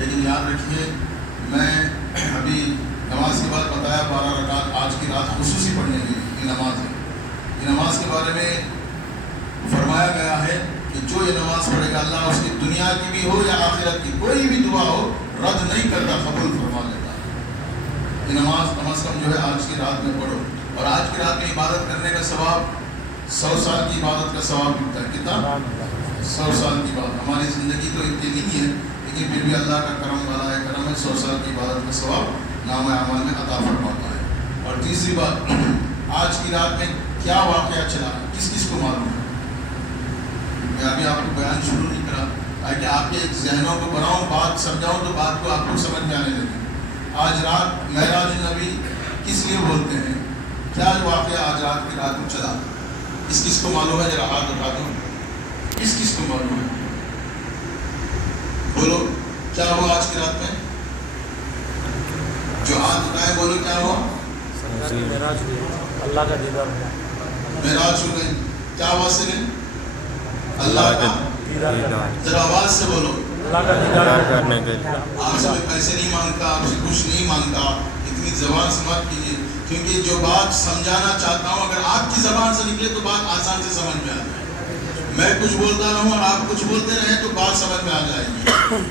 لیکن یاد رکھیے میں ابھی نماز کے بعد بتایا 12 رکعت آج کی رات خصوصی پڑھنے کی یہ نماز ہے. یہ نماز کے بارے میں فرمایا گیا ہے کہ جو یہ نماز پڑھے گا اللہ اس کی دنیا کی بھی ہو یا آخرت کی کوئی بھی دعا ہو رد نہیں کرتا, قبول فرما لیتا. یہ نماز کم از کم جو ہے آج کی رات میں پڑھو, اور آج کی رات میں عبادت کرنے کا ثواب 100 سال کی عبادت کا ثواب ملتا ہے. کتنا؟ 100 سال کی بات. ہماری زندگی تو اتنی نہیں ہے لیکن پھر بھی اللہ کا کرم والا ہے, کرم ہے, 100 سال کی عبادت کا ثواب نام اعمال میں عطا فرماتا ہے. اور تیسری بات, آج کی رات میں کیا واقعہ چلا کس کس کو معلوم ہے؟ میں ابھی آپ کو بیان شروع نہیں کرا تاکہ آپ کے ذہنوں کو بناؤں, بات سمجھاؤں تو بات کو آپ کو سمجھ میں آنے لگے. آج رات معراج نبی کس لیے بولتے ہیں؟ کیا واقعہ آج رات کی رات میں چلا کس کس کو معلوم ہے؟ ذرا ہاتھ اٹھا دو, کس کس کو معلوم ہے؟ بولو کیا ہوا آج کی رات میں؟ جو ہاتھ اٹھائے بولو کیا ہوا؟ اللہ کا دیدار ہوا. معراج ہو گئی. کیا ہوا سے نے؟ اللہ کا دیدار. ذرا آواز سے بولو. اللہ کا دیدار کرنے کے آپ سے کوئی پیسے نہیں مانگتا, آپ سے کچھ نہیں مانگتا, اتنی زبان سے مت کیجیے, کیونکہ جو بات سمجھانا چاہتا ہوں اگر آپ کی زبان سے نکلے تو بات آسان سے سمجھ میں آ جائے. میں کچھ بولتا رہوں اور آپ کچھ بولتے رہیں تو بات سمجھ میں آ جائے گی.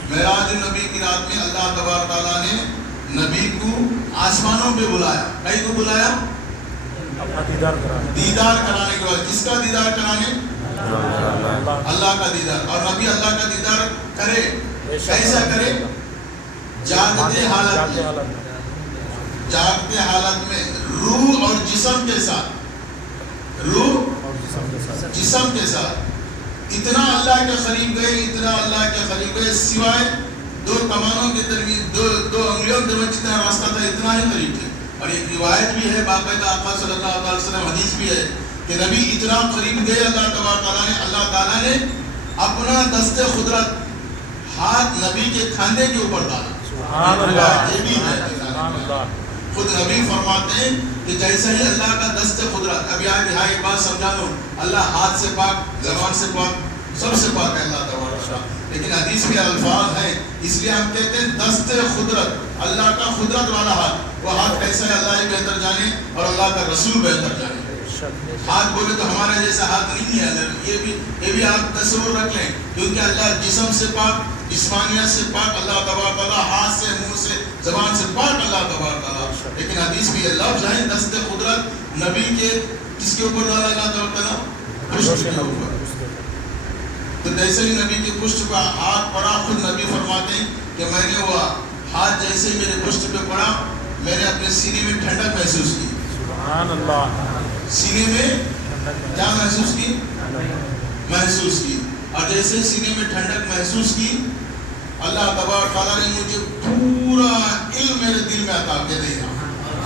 معراج نبی کی رات میں اللہ تبارک تعالیٰ نے نبی کو آسمانوں پہ بلایا. کہیں کو بلایا؟ اپنا دیدار کرانے. دیدار کرانے کے بعد کس کا دیدار کرانے؟ اللہ کا دیدار. اور نبی اللہ کا دیدار کرے کیسا کرے؟ جاگتے حالت میں, جاگتے حالت میں روح اور جسم کے ساتھ, روح جسم کے ساتھ اتنا اللہ کے قریب گئے, اتنا اللہ کے قریب گئے, سوائے 2 کمانوں کے درمیان 2 انگلیوں کے درمیان جتنا راستہ تھا اتنا ہی قریب تھے. اور ایک روایت بھی ہے باقاعدہ آقا صلی اللہ علیہ وسلم حدیث بھی ہے کہ نبی اتنا قریب گئے اللہ تعالیٰ نے اپنا دست قدرت ہاتھ نبی کے کھاندے کے اوپر ڈالا. سبحان اللہ. یہ بھی ہے. سبحان اللہ. خود نبی فرماتے ہیں کہ جیسا ہی اللہ کا دست قدرت, اب یہاں ایک بات سمجھا دو, اللہ ہاتھ سے پاک, زبان سے پاک, سب سے پاک ہے اللہ تبارک تعالیٰ, لیکن حدیث میں الفاظ ہیں اس لیے ہم کہتے ہیں دست قدرت, اللہ کا قدرت والا ہاتھ. وہ ہاتھ کیسا ہے اللہ ہی بہتر جانے اور اللہ کا رسول بہتر جانے. ہاتھ بولے تو ہمارے جیسا ہاتھ نہیں ہے, یہ بھی آپ تصور رکھ لیں, کیونکہ اللہ جسم سے پاک, جسمانیت سے پاک اللہ تبارک تعالیٰ, ہاتھ سے, منہ سے, زبان سے پاک اللہ تبارک تعالیٰ. لیکن حدیث میں یہ لفظ ہے دست قدرت نبی کے کس کے اوپر ڈالا اللہ تبارک تعالیٰ؟ پشت کے اوپر. تو جیسے ہی نبی کے پشت پہ ہاتھ پڑا, خود نبی فرماتے ہیں کہ میں نے وہ ہاتھ جیسے میرے پشت پہ پڑا میں نے اپنے سینے میں ٹھنڈک محسوس کی. سبحان اللہ. سینے میں کیا محسوس کی؟ محسوس کی. اور جیسے سینے میں ٹھنڈک محسوس کی اللہ تبارک تعالیٰ نے مجھے پورا علم میرے دل میں عطا کر دیا.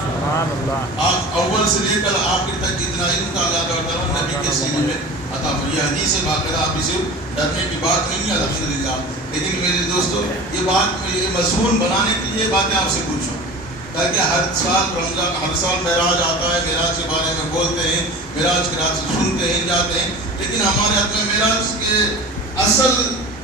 سبحان اللہ. آپ اول سے لے کر آخر تک جتنا علم تھا اللہ تبارک تعالیٰ نبی کے سینے میں عطا فرمایا. یہ حدیث ہے باقاعدہ, آپ اسے ڈرنے کی بات نہیں ہے الحمدللہ. لیکن میرے دوستو یہ بات یہ مضمون بنانے کے لیے باتیں آپ سے پوچھوں تاکہ ہر سال رمضان, ہر سال معراج آتا ہے, معراج کے بارے میں بولتے ہیں, معراج کی رات سے سنتے ہیں, جاتے ہیں, لیکن ہمارے ہاتھ میں معراج کے اصل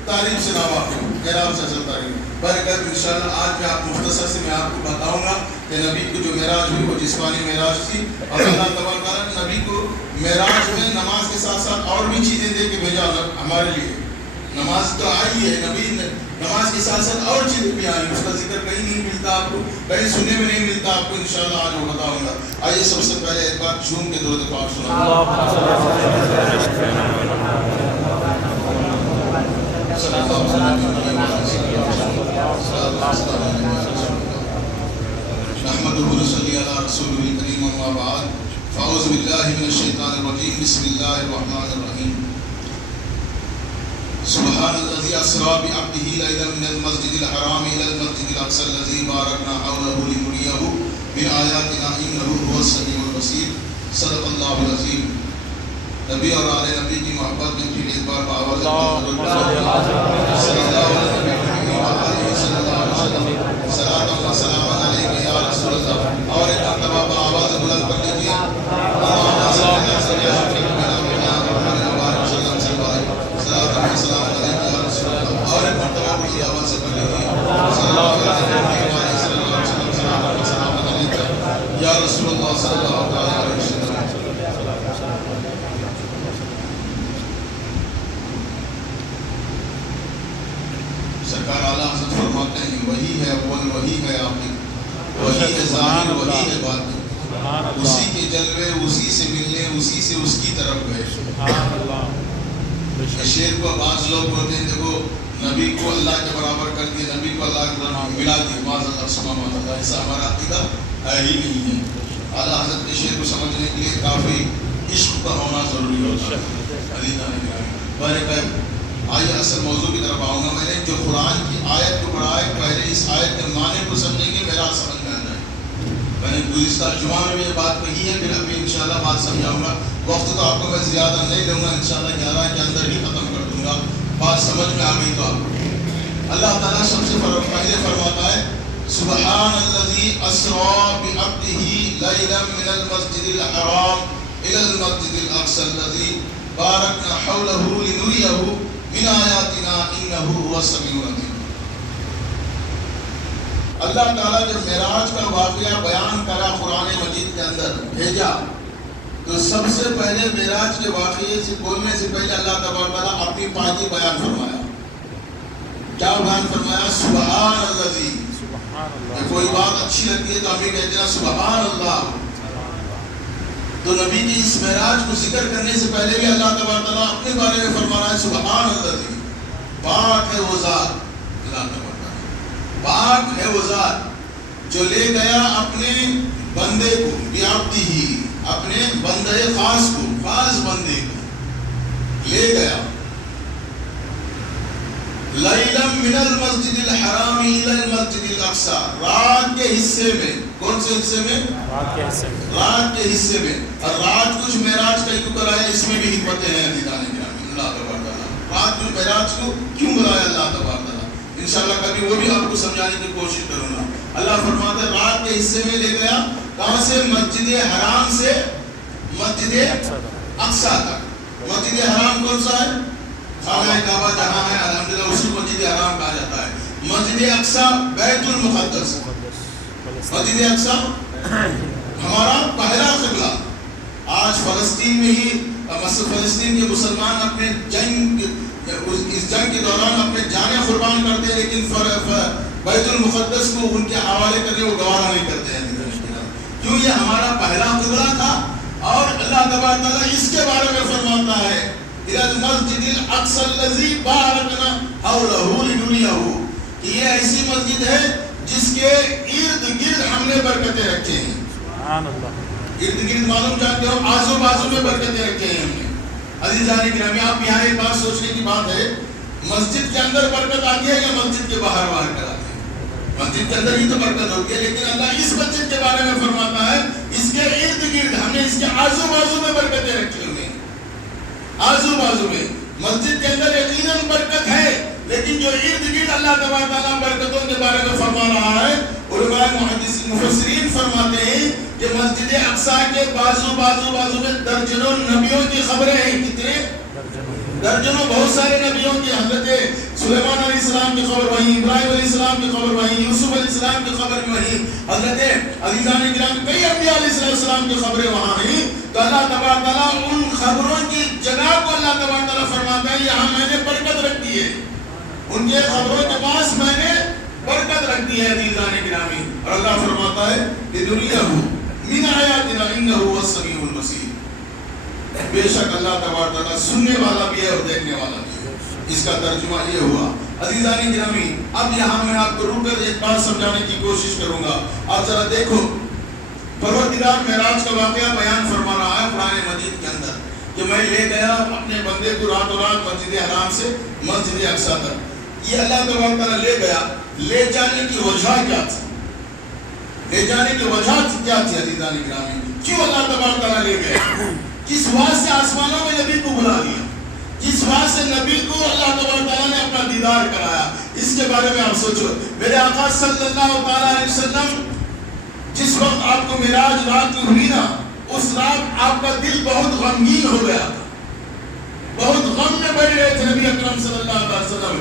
تاریخ سے نہ واقف, معراج سے اصل تاریخ. برکت انشاءاللہ آج میں آپ مختصر سے میں آپ کو بتاؤں گا کہ نبی کو جو معراج ہوئی وہ جسمانی معراج تھی, اور اللہ تبارک تعالیٰ نے نبی کو معراج میں نماز کے ساتھ ساتھ اور بھی چیزیں دے کے بھیجا ہمارے لیے. نماز تو آئی ہے, نبی نے نماز کے ساتھ ساتھ اور چیزیں بھی آئی, اس کا ذکر کہیں نہیں ملتا آپ کو, کہیں سننے میں نہیں ملتا آپ کو. انشاءاللہ آج وہ بتاؤں گا. آئیے سب سے پہلے ایک بات جھوم کے درود پاک سنا. نحمده ونصلي على رسوله الكريم اما بعد فاعوذ بالله من الشيطان الرجيم بسم الله الرحمن الرحيم. سبحان الذي اسرى بعبده ليلا من المسجد الحرام الى المسجد الاقصى الذي باركنا حوله لنريه من آياتنا انه هو السميع البصير. صدق الله العظيم. نبی اور آل نبی کی محبت میں پھر ایک بار باوازِ صلاۃ و سلام علیک یا رسول اللہ. اور ایک مرتبہ آواز بلند کر لیجیے. اللهم صل علی سیدنا محمد وعلى آلہ وسلم. صلاۃ و سلام علیک یا رسول اللہ. اور ایک مرتبہ بڑی آواز سے پڑھ لیجیے. رسول اللہ صلی اللہ علیہ وسلم. سرکار اعلیٰ حضرت فرماتے ہیں وہی ہے اول، وہی ہے آخر، وہی ہے ظاہر، وہی ہے باطن. اسی کے جلوے اسی سے ملنے، اسی سے اس کی طرف گئے. شیر کو بعض لوگ بولتے ہیں دیکھو نبی کو اللہ کے برابر کر دیا، نبی کو اللہ کے برابر ملا دیا، معاذ اللہ سبحانہ و تعالیٰ. ایسا ہمارا عقیدہ ہے ہی نہیں ہے. اعلیٰ حضرت کے شعر کو سمجھنے کے لیے کافی عشق کا ہونا ضروری ہوتا ہے. آئیے اصل موضوع کی طرف آؤں گا. میں نے جو قرآن کی آیت کو پڑھا ہے، پہلے اس آیت کے معنی کو سمجھیں گے، میرا سمجھ میں آ جائے. میں نے گزشتہ جمعہ میں یہ بات کہی ہے، پھر ابھی انشاءاللہ بات سمجھاؤں گا. وقت تو آپ کو میں زیادہ نہیں لوں گا، انشاءاللہ 11 کے اندر ہی ختم کر دوں گا. بات سمجھ میں آ گئی تو آپ کو اللہ تعالیٰ سب سے پہلے فرماتا ہے سبحان الذی اسریٰ بعبدہ لیلا من المسجد الحرام الی المسجد الاقصی الذی بارکنا حولہ لنریہ من آیاتنا انہ هو السمیع العلیم. اللہ تعالیٰ جب معراج کا واقعہ بیان کرا قرآن مجید کے اندر بھیجا تو سب سے پہلے معراج کے واقعے سے بولنے سے پہلے اللہ تبارک تعالیٰ اپنی پاکی بیان فرمایا. کیا بیان فرمایا؟ سبحان الذی. کوئی بات اچھی لگتی ہے تو ہم یہ کہتے ہیں سبحان اللہ. تو نبی کی اس معراج کو ذکر کرنے سے پہلے بھی اللہ تبارک تعالیٰ اپنے بارے میں فرما رہا ہے سبحان الذی. پاک ہے وہ ذات، اللہ تبارک تعالیٰ پاک ہے وہ ذات جو لے گیا اپنے بندے کو بعبدہ، اپنے بندے خاص کو، خاص بندے کو لے گیا لیلا من المسجد الحرام الی المسجد الاقصی، رات کے حصے میں. کون سے حصے میں؟ رات کے حصے میں. رات کے حصے میں. اور رات کچھ معراج کا کیوں کرایا؟ اس میں بھی حکمتیں ہیں عزیزان گرامی. اللہ تبارک تعالیٰ رات کو معراج کو کیوں بلایا اللہ تبارک تعالیٰ؟ انشاءاللہ کبھی وہ بھی آپ کو سمجھانے کی کوشش کروں گا. اللہ فرماتا ہے رات کے حصے میں لے گیا. کہاں سے؟ مسجد حرام سے مسجد اقصی تک. مسجد حرام کون سا ہے؟ خانہ کعبہ جہاں ہے الحمدللہ اسی کو مسجد حرام کہا جاتا ہے. مسجد اقصی بیت المقدس. مسجد اقصی ہمارا پہلا قبلہ. آج فلسطین میں ہی فلسطین کے مسلمان اپنے جنگ، اس جنگ کے دوران اپنے جانیں قربان کرتے ہیں، لیکن بیت المقدس کو ان کے حوالے کرنے وہ گوارا نہیں کرتے ہیں. کیوں؟ یہ ہمارا پہلا قبلہ تھا. اور اللہ تبارک تعالیٰ اس کے بارے میں فرماتا ہے الی المسجد الاقصی الذی بارکنا حولہ لنریہ، کہ یہ ایسی مسجد ہے جس کے ارد گرد ہم نے برکتیں رکھے ہیں. سبحان اللہ. ارد گرد معلوم جانتے ہو، آزو بازو میں برکتیں رکھے ہیں ہم نے. عزیزان گرامی آپ یہاں ایک بات سوچنے کی بات ہے، مسجد کے اندر برکت آتی ہے یا مسجد کے باہر باہر کراتے ہیں؟ مسجد کے اندر ہی تو برکت ہوتی ہے. لیکن اللہ اس مسجد کے بارے میں فرماتا ہے اس کے ارد گرد ہم نے اس کے آزو بازو میں برکتیں رکھی ہوئی ہیں. آزو بازو میں مسجد کے اندر یقیناً برکت ہے، لیکن جو ارد گرد اللہ تبارک تعالیٰ برکتوں کے بارے میں فرما رہا ہے، علماء مفسرین فرماتے ہیں کہ مسجد اقصی کے بازو میں درجنوں نبیوں کی خبریں ہیں. کتنے؟ درجنوں، بہت سارے نبیوں کی. حضرت سلیمان علیہ السلام کی خبر وہیں، ابراہیم علیہ السلام کی خبر وہیں، یوسف علیہ السلام کی خبر وہیں، حضرت عزیزان کرام کئی انبیاء علیہ السلام کی خبریں وہاں ہیں. تو اللہ تبارک تعالیٰ ان خبروں کی جگہ کو اللہ تبارک تعالیٰ فرماتا ہے یہاں میں نے برکت رکھ دی ہے، ان کے خبروں کے پاس میں نے برکت رکھ دی ہے عزیزان گرامی. اور اللہ فرماتا ہے لنریہ من آیاتنا انہ هو السمیع البصیر. بے شک اللہ تبارک تعالیٰ سننے والا بھی ہے اور دیکھنے والا بھی ہے. اس کا ترجمہ یہ ہوا. عزیزان گرامی اب یہاں میں آپ کو رک کر ایک بات سمجھانے کی کوشش کروں گا. آپ ذرا دیکھو پروردگار معراج کا واقعہ بیان فرما رہا ہے قرآن مجید کے اندر کہ میں لے گیا اپنے بندے کو راتوں رات مسجد حرام سے مسجد اقصی تک. یہ اللہ تبارک تعالیٰ لے گیا. لے جانے کی وجہ کیا تھی؟ لے جانے کی وجہ کیا تھی عزیزان گرامی؟ کیوں اللہ تبارک تعالیٰ لے گیا؟ کس بات سے آسمانوں میں نبی کو بلا لیا؟ کس بات سے نبی کو اللہ تبارک تعالیٰ نے اپنا دیدار کرایا؟ اس کے بارے میں آپ سوچو. میرے آقا صلی اللہ تعالیٰ علیہ وسلم جس وقت آپ کو معراج رات کو ہوئی نا، اس رات آپ کا دل بہت غمگین ہو گیا تھا، بہت غم میں بڑھ رہے تھے نبی اکرم صلی اللہ علیہ وسلم.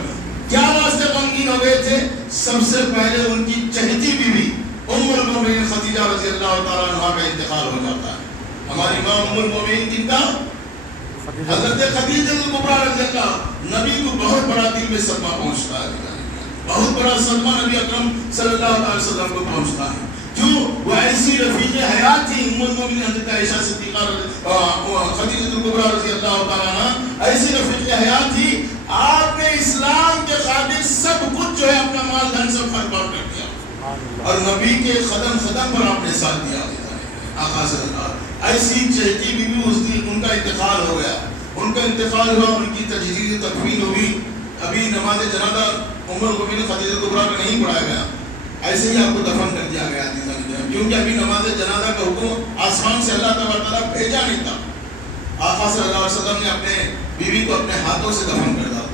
کیا واسطے غمگین ہو گئے تھے؟ سب سے پہلے ان کی چہیتی بیوی ام المومنین خدیجہ خدیجہ رضی اللہ تعالیٰ عنہ کا انتقال ہو جاتا ہے. ہماری ماں ام المومنین جن کا حضرت خدیجہ کبریٰ رضی اللہ, نبی کو بہت بڑا دل میں صدمہ پہنچتا ہے, بہت بڑا صدمہ نبی اکرم صلی اللہ علیہ وسلم کو پہنچتا ہے. کیوں؟ وہ ایسی رفیق حیات تھی ام المومنین حضرت عائشہ صدیقہ خدیجہ کبریٰ رضی اللہ تعالیٰ عنہ, ایسی رفیق حیات تھی. آپ نے اسلام کے خاطر سب کچھ جو ہے اپنا مال دھن سب قربان کر دیا, اور نبی کے قدم قدم پر آپ نے ساتھ دیا. آقا صلی اللہ, ایسی چہتی بیوی اس دن ان کا انتقال ہو گیا. ان کا انتقال ہوا, ان کی تجہیز تکفین ہوئی. ابھی نماز جنازہ ام المومنین خدیجہ کبریٰ کا نہیں پڑھایا گیا, ایسے ہی آپ کو دفن کر دیا گیا, کیونکہ ابھی نماز جنازہ کا حکم آسمان سے اللہ تعالیٰ بھیجا نہیں تھا. آقا صلی اللہ علیہ وسلم نے اپنے بیوی کو اپنے ہاتھوں سے دفن کر دیا.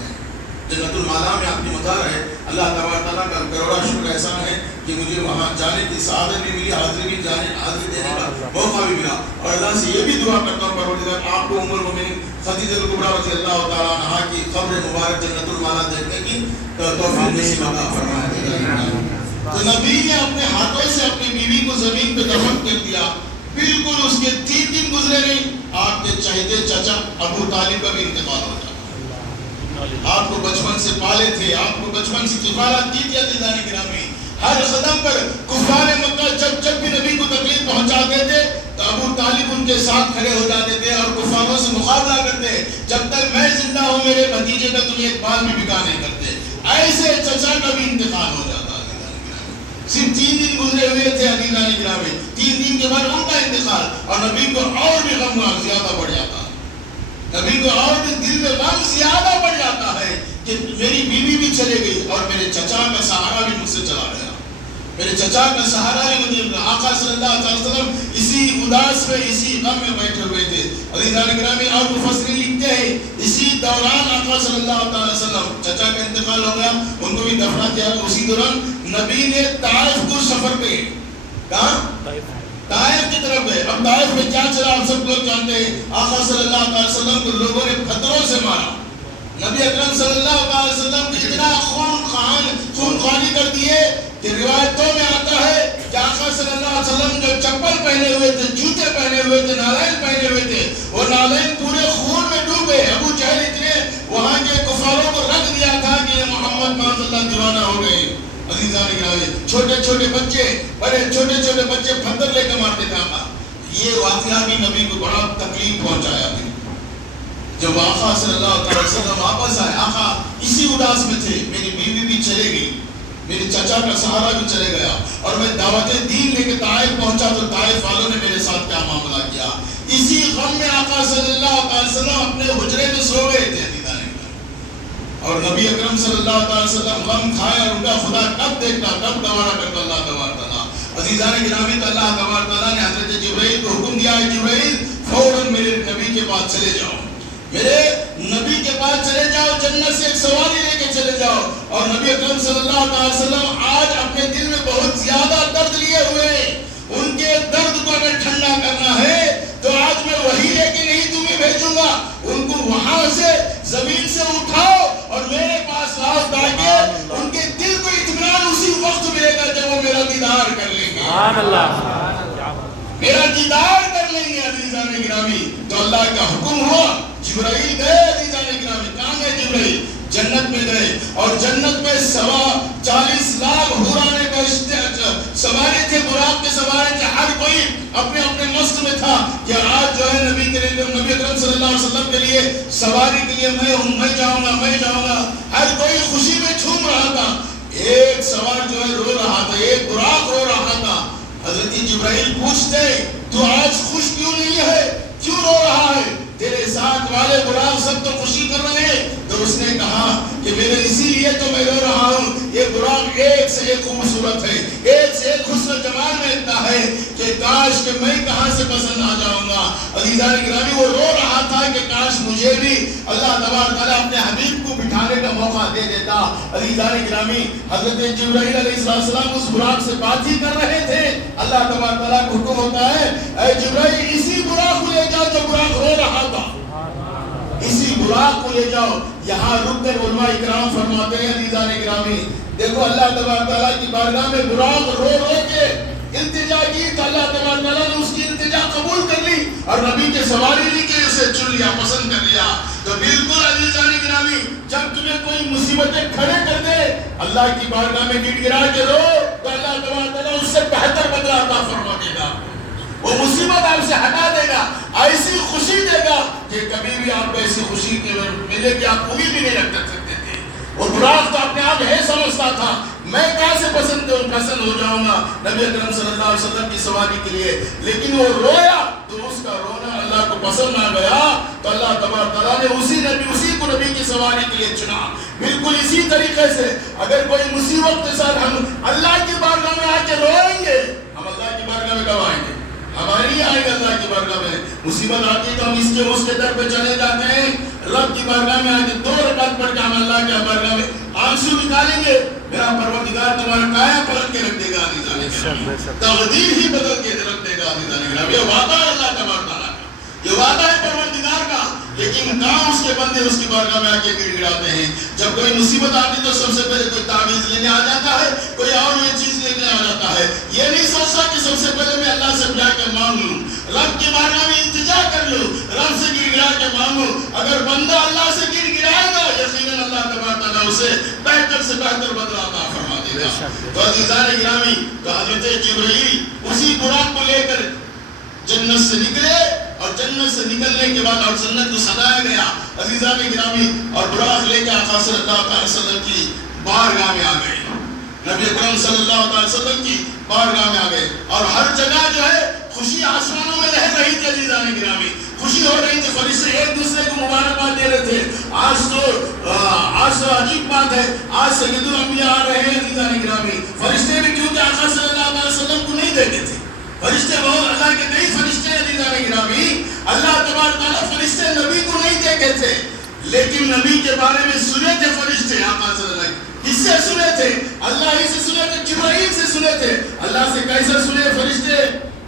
جنت المالا میں آپ کی مزار ہے. اللہ تعالیٰ کا کروڑا شکر احسان ہے کہ مجھے وہاں جانے کی سعادت بھی ملی, حاضری دینے کا موقع بھی ملا. اور اللہ سے یہ بھی دعا کرتا ہوں پروردگار آپ کو ام المومنین خدیجہ کبریٰ رضی اللہ تعالیٰ عنہا کی قبر مبارک جنت المالا دیکھنے کی توفیق نصیب عطا فرمائے. تو نبی نے اپنے ہاتھوں سے اپنی بیوی کو زمین پہ دفن کر دیا. بالکل اس کے 3 دن گزرے نہیں, آپ کے چہتے چچا ابو طالب کا بھی انتقال ہو جاتا. آپ کو بچپن سے پالے تھے, آپ کو بچپن سے کفالت دی تھی عزیزان گرامی. ہر قدم پر کفار مکہ جب بھی نبی کو تکلیف پہنچاتے تھے تو ابو طالب ان کے ساتھ کھڑے ہو جاتے تھے اور کفاروں سے مقابلہ کرتے. جب تک میں زندہ ہوں میرے بھتیجے کا تم ایک بال بھی بکا نہیں کرتے. ایسے چچا کا بھی انتقال ہو جاتا. صرف 3 دن گزرے ہوئے تھے عزیزان گرامی, 3 دن کے بعد ان کا انتقال, اور نبی کو اور بھی غم زیادہ بڑھ جاتا ہے. نبی کو اور بھی دل میں غم زیادہ بڑھ جاتا ہے کہ میری بیوی بھی چلے گئی اور میرے چچا کا سہارا بھی مجھ سے چلا گیا. میرے چچا کا سہارا بھی مجھے, آقا صلی اللہ علیہ وسلم اسی اداس میں اسی غم میں بیٹھے ہوئے تھے. عزیزان گرامی اور مفسرین لکھتے ہیں اسی دوران آقا صلی اللہ علیہ وسلم چچا کا انتقال ہو گیا, ان کو بھی دفنا کیا. اسی دوران نبی نے طائف کو سفر پہ, کہاں؟ طائف کی طرف ہے. اب طائف میں کیا چلا آپ سب لوگ جانتے ہیں. آقا صلی اللہ علیہ وسلم کو لوگوں نے پتھروں سے مارا. نبی اکرم صلی اللہ علیہ وسلم کو اتنا خون خواری کر دیے کہ روایتوں میں آتا ہے کہ آقا صلی اللہ علیہ وسلم جو چپل پہنے ہوئے تھے, جوتے پہنے ہوئے تھے, نالین پہنے ہوئے تھے, وہ نالین پورے خون میں ڈوبے. ابو جہل اتنے وہاں کے کفاروں کو رکھ دیا تھا کہ یہ محمد معاذ اللہ دیوانہ ہو گئے. عزیزان گرامی, چھوٹے چھوٹے بچے, بڑے چھوٹے چھوٹے بچے پتھر لے کے مارتے تھے. آقا یہ واقعہ بھی نبی کو بڑا تکلیف پہنچایا. جب آقا صلی اللہ علیہ وسلم واپس آئے, آقا اسی اداس میں تھے, میری بیوی بھی چلے گئی, میرے چچا کا سہارا بھی چلے گیا, اور میں دعوت دین لے کے طائف پہنچا تو طائف والوں نے میرے ساتھ کیا معاملہ کیا. اسی غم میں آقا صلی اللہ علیہ وسلم اپنے حجرے میں سو گئے تھے. اور نبی اکرم صلی اللہ علیہ وسلم غم کھائے اور ان کا خدا کب دیکھتا, کب گوارا کرتا اللہ تبارک تعالیٰ. عزیزان گرامی, تو اللہ تبارک تعالیٰ نے حضرت جبرائیل کو حکم دیا ہے, جبرائیل فوراً میرے نبی کے پاس چلے جاؤ, میرے نبی کے پاس چلے جاؤ, جنت سے ایک سواری لے کے چلے جاؤ. اور نبی اکرم صلی اللہ علیہ وسلم آج اپنے دل میں بہت زیادہ درد لیے ہوئے, ان کے درد کو اگر ٹھنڈا کرنا ہے تو آج میں وہی لے کے نہیں تمہیں بھیجوں گا, ان کو وہاں سے زمین سے اٹھاؤ اور میرے پاس لاؤ, تاکہ ان کے دل کو اطمینان اسی وقت ملے گا جب وہ میرا دیدار کر لیں گے. میرا دیدار کر لیں گے. عزیزان گرامی, تو اللہ کا حکم ہوا, جبرائیل گئے. عزیزان گرامی, کہاں گئے جبرائیل؟ جنت میں گئے, اور جنت میں 40 لاکھ حورانے سوارے تھے, براق کے سوارے تھے. ہر کوئی اپنے اپنے مست میں تھا کہ آج جو ہے نبی اکرم صلی اللہ علیہ وسلم کے لیے سواری کے لیے میں جاؤں گا. ہر کوئی خوشی میں جھوم رہا تھا. ایک سوار جو ہے رو رہا تھا, ایک براق رو رہا تھا. حضرت جبرائیل پوچھتے, تو آج خوش کیوں نہیں ہے, کیوں رو رہا ہے؟ تیرے ساتھ والے براق سب تو خوشی کر رہے ہیں. تو اس نے کہا کہ میرے اسی لیے تو میں رو رہا ہوں, یہ براق ایک سے ایک خوبصورت ہے, ایک سے ایک حسن و جمال میں اتنا ہے کہ کاش کہ میں کہاں سے پسند آ جاؤں گا. عزیزان گرامی, وہ رو رہا تھا کہ کاش مجھے بھی اللہ تبارک تعالیٰ اپنے حبیب کو بٹھانے کا موقع دے دیتا. عزیزان گرامی, حضرت جبرائیل علیہ السلام اس براق سے بات ہی کر رہے تھے. اللہ تبارک تعالیٰ کو حکم ہوتا ہے, اے جبرائیل اسی براق کو لے جاؤ جو براق رو رہا تھا, اسی براق کو لے جاؤ. یہاں رک کر علماء اکرام فرماتے ہیں, عزیزان گرامی دیکھو اللہ تبارک تعالیٰ کی بارگاہ میں براق رو رو کے التجا کی تو اللہ تبارک تعالیٰ نے اس کی التجا قبول کر لی اور نبی کے سواری لی کہ اسے چن لیا، پسند کر لیا. تو بالکل عزیزان گرامی، جب تمہیں کوئی مصیبتیں کھڑے کر دے اللہ کی بارگاہ میں گڑ گڑا کے رو تو اللہ تبارک تعالیٰ اس سے بہتر بدلہ عطا فرما دے گا. وہ مصیبت آپ سے ہٹا دے گا، ایسی خوشی دے گا کہ کبھی بھی آپ کو ایسی خوشی کے ملے کہ آپ امید بھی نہیں رکھ سکتے تھے. وہ براق تو اپنے آپ یہ سمجھتا تھا میں کہاں سے پسند ہو جاؤں گا نبی اکرم صلی اللہ علیہ وسلم کی سواری کے لیے، لیکن وہ رویا تو اس کا رونا اللہ کو پسند نہ گیا تو اللہ تبارک تعالیٰ نے اسی کو نبی کی سواری کے لیے چنا. بالکل اسی طریقے سے اگر کوئی مصیبت کے ساتھ ہم اللہ کی بارگاہ میں آ کے روئیں گے، ہم اللہ کی بارگاہ میں کب آئیں گے؟ ہماری آئے گا اللہ کی بارگاہ میں. مصیبت آتی ہے تو ہم اس کے در پہ چلے جاتے ہیں، رب کی بارگاہ میں آ کے 2 رکعت پڑھ کے ہم اللہ کی بارگاہ میں آنسو نکالیں گے. میرا پروردگار تمہارا کایا پلٹ کے رکھ دے گا، تقدیر ہی بدل کے رکھ دے گا. یہ وعدہ ہے اللہ تبارک تعالیٰ کا، یہ وعدہ ہے پروردگار کا. لیکن کہاں اس کے بندے اس کی بارگاہ میں آ کے گڑ گڑاتے ہیں. جب کوئی مصیبت آتی تو سب سے پہلے کوئی تعویذ لینے آ جاتا ہے، کوئی اور یہ چیز لینے آ جاتا ہے. یہ نہیں سوچتا کہ سب سے پہلے میں اللہ سے جا کے مانگ لوں، رب کی بارگاہ میں التجا کر لوں، رب سے گڑ گڑا کے مانگوں. اگر بندہ اللہ سے گڑ گڑائے گا یقیناً اللہ تبارک تعالیٰ اسے بہتر سے بہتر بدلہ عطا فرما دے گا. تو عزیزان گرامی، تو حضرت جبرائیل اسی براق کو لے کر جنت سے نکلے اور جنت سے نکلنے کے بعد اور جنت کو سجایا گیا عزیزان گرامی، اور براق لے کے آقا صلی اللہ علیہ وسلم کی بارگاہ میں آ گئے. نبی اکرم صلی اللہ علیہ وسلم کی بارگاہ میں آ گئے اور ہر جگہ جو ہے خوشی آسمانوں میں لہر رہی تھی عزیزان گرامی. خوشی ہو رہی تھی، فرشتے ایک دوسرے کو مبارکباد دے رہے تھے. آج تو عجیب بات ہے، آج سید الانبیاء آ رہے ہیں عزیزان گرامی. فرشتے بھی کیونکہ آقا صلی اللہ علیہ وسلم کو نہیں دیکھتے تھے. فرشتے بہت اللہ کے کئی فرشتے ہیں عزیزان گرامی. اللہ تبارک تعالیٰ فرشتے نبی کو نہیں دیکھے تھے لیکن نبی کے بارے میں سنے تھے فرشتے. آقا صلی اللہ علیہ وسلم کس سے سنے تھے؟ اللہ ہی سے سنے تھے، جبرائیل سے سنے تھے. اللہ سے کیسے سنے فرشتے؟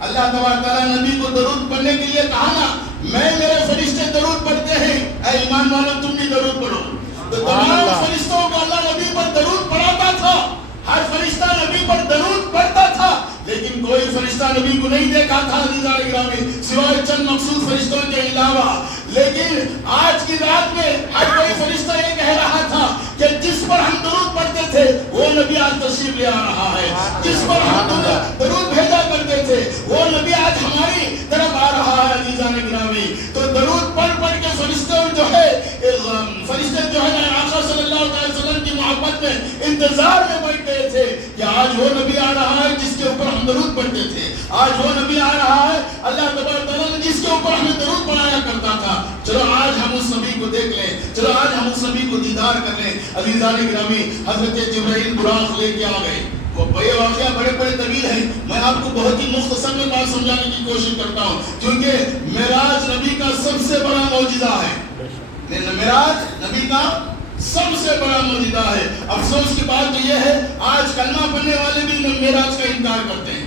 اللہ تبارک تعالیٰ نبی کو درود پڑھنے کے لیے کہا نا، میں میرے فرشتے درود پڑھتے ہیں، اے ایمان والوں تم بھی درود پڑھو. تو تمام فرشتوں کو اللہ نبی پر درود پڑھاتا تھا، ہر فرشتہ نبی پر درود پڑھتا تھا، لیکن کوئی فرشتہ نبی کو نہیں دیکھا تھا عزیزان گرامی سوائے چند مخصوص فرشتوں کے علاوہ. لیکن آج کی رات میں ہر کوئی فرشتہ یہ کہہ رہا تھا کہ جس پر ہم درود پڑھتے تھے وہ نبی آج تشریف لے آ رہا ہے، جس پر ہم درود بھیجا کرتے تھے وہ نبی آج ہماری طرف آ رہا ہے عزیزان گرامی. تو درود پڑھ کے فرشتے جو ہے آقا صلی اللہ علیہ وسلم کی محبت میں انتظار میں بیٹھ گئے تھے کہ آج وہ نبی آ رہا ہے جس کے اوپر ہم درود پڑھتے تھے، آج وہ نبی آ رہا ہے اللہ تبارک تعالیٰ نے جس کے اوپر ہمیں درود پڑھایا کرتا تھا. چلو آج ہم اس نبی کو دیکھ لیں، چلو آج ہم اس نبی کو دیدار کر لیں عزیزان گرامی. حضرت جبرائیل براق لے کے آ گئے. وہ بڑے واقعہ بڑے طویل ہیں، میں آپ کو بہت ہی مختصر میں بات سمجھانے کی کوشش کرتا ہوں کیونکہ معراج نبی کا سب سے بڑا معجزہ ہے. معراج نبی کا سب سے بڑا معجزہ ہے. افسوس کی بات تو یہ ہے آج کلمہ پڑھنے والے بھی معراج کا انکار کرتے ہیں،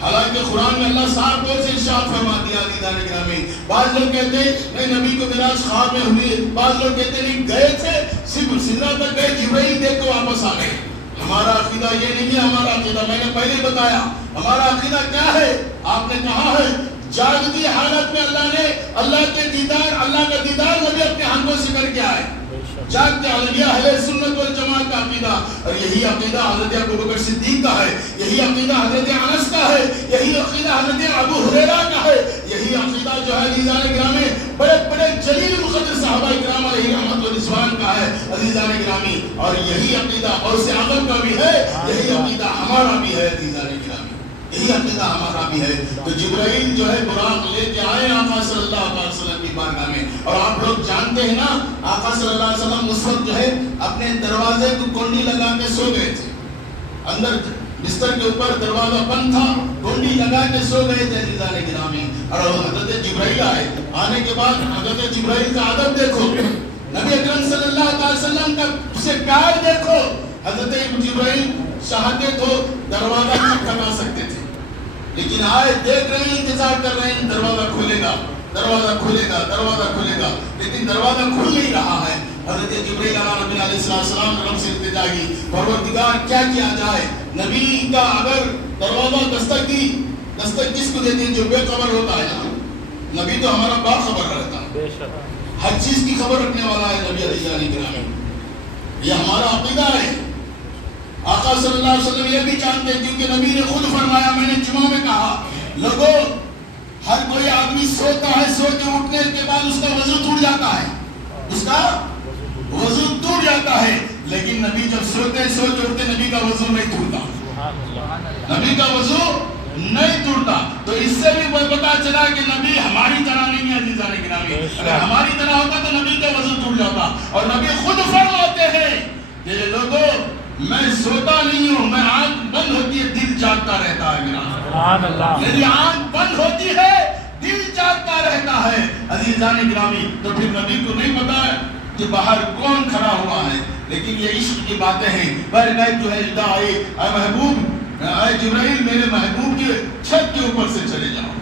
حالانکہ قرآن میں اللہ صاحب طور سے ارشاد فرما دیا عزیزان گرامی. بعض لوگ کہتے ہیں نہیں نبی کو معراج خواب میں ہوئی، بعض لوگ کہتے ہیں نہیں گئے تھے صرف سدرہ تک گئے، جبرائیل دیکھ کے واپس آ گئے. ہمارا عقیدہ یہ نہیں ہے. ہمارا عقیدہ میں نے پہلے ہی بتایا، ہمارا عقیدہ کیا ہے؟ آپ نے کہا ہے جاگتی حالت میں اللہ کا دیدار نبی اپنے آنکھوں سے کر کے آئے. جاگتے یہ اہل سنت والجماعت کا عقیدہ، اور یہی عقیدہ حضرت ابوبکر صدیق کا ہے، یہی عقیدہ حضرت انس کا ہے، یہی عقیدہ حضرت ابو ہریرہ کا ہے، یہی عقیدہ جو ہے عزیزان گرامی بڑے جلیل القدر صحابہ کرام علیہ رحمت و رضوان کا ہے عزیزان گرامی. اور یہی عقیدہ غوث اعظم کا بھی ہے، یہی عقیدہ ہمارا بھی ہے عزیزان گرامی، یہی عقیدہ ہمارا بھی ہے. تو جبرائیل جو ہے براق لے کے آئے آقا صلی اللہ علیہ وسلم کی بارگاہ میں. اور آپ لوگ جانتے ہیں نا آقا صلی اللہ علیہ وسلم اس وقت جو ہے اپنے دروازے کو کونڈی لگا کے سو گئے تھے، اندر بستر کے اوپر دروازہ بند تھا، کونڈی لگا کے سو گئے تھے عزیزان گرامی. اور حضرت جبرائیل آئے، آنے کے بعد حضرت جبرائیل کا ادب دیکھو، نبی اکرم صلی اللہ علیہ وسلم کا اسے پیار دیکھو. حضرت جبرائیل چاہتے تو دروازہ کھٹکھٹا سکتے تھے، لیکن آئے دیکھ رہے ہیں، انتظار کر رہے ہیں دروازہ کھلے گا، لیکن دروازہ کھل نہیں رہا ہے. حضرت جبرائیل علیہ السلام رب سے التجا کی، پروردگار کیا کیا جائے؟ نبی کا اگر دروازہ دستک دی، دستک کس کو دیتی ہے؟ جو بے خبر ہوتا ہے نا، نبی تو ہمارا باخبر رہتا ہے، ہر چیز کی خبر رکھنے والا ہے نبی علیہ السلام۔ یہ ہمارا عقیدہ ہے۔ آقا صلی اللہ علیہ وسلم یہ بھی جانتے ہیں، کیونکہ نبی نے خود فرمایا، میں نے جمعہ میں کہا، لوگوں ہر کوئی آدمی سوتا ہے، سو کے اٹھنے کے بعد اس کا وضو ٹوٹ جاتا ہے، اس کا وضو ٹوٹ جاتا ہے، لیکن نبی جب سوتے سو کے اٹھتے نبی کا وضو نہیں ٹوٹتا، نبی کا وضو نہیں ٹوٹتا۔ تو اس سے بھی پتا چلا کہ نبی ہماری طرح نہیں ہے عزیزان گرامی، اگر ہماری طرح ہوتا تو نبی کا وضو ٹوٹ جاتا۔ اور نبی خود فرماتے ہیں کہ لوگوں میں سوتا نہیں ہوں، میں آنکھ بند ہوتی ہے دل جاگتا رہتا ہے، میری آنکھ بند ہوتی ہے دل جاگتا رہتا ہے عزیزان گرامی۔ تو پھر نبی کو نہیں پتا ہے کہ باہر کون کھڑا ہوا ہے، لیکن یہ عشق کی باتیں ہیں۔ برکت جو ہے ادا آئی، اے محبوب، اے جبرائیل میرے محبوب کے چھت کے اوپر سے چلے جاؤ،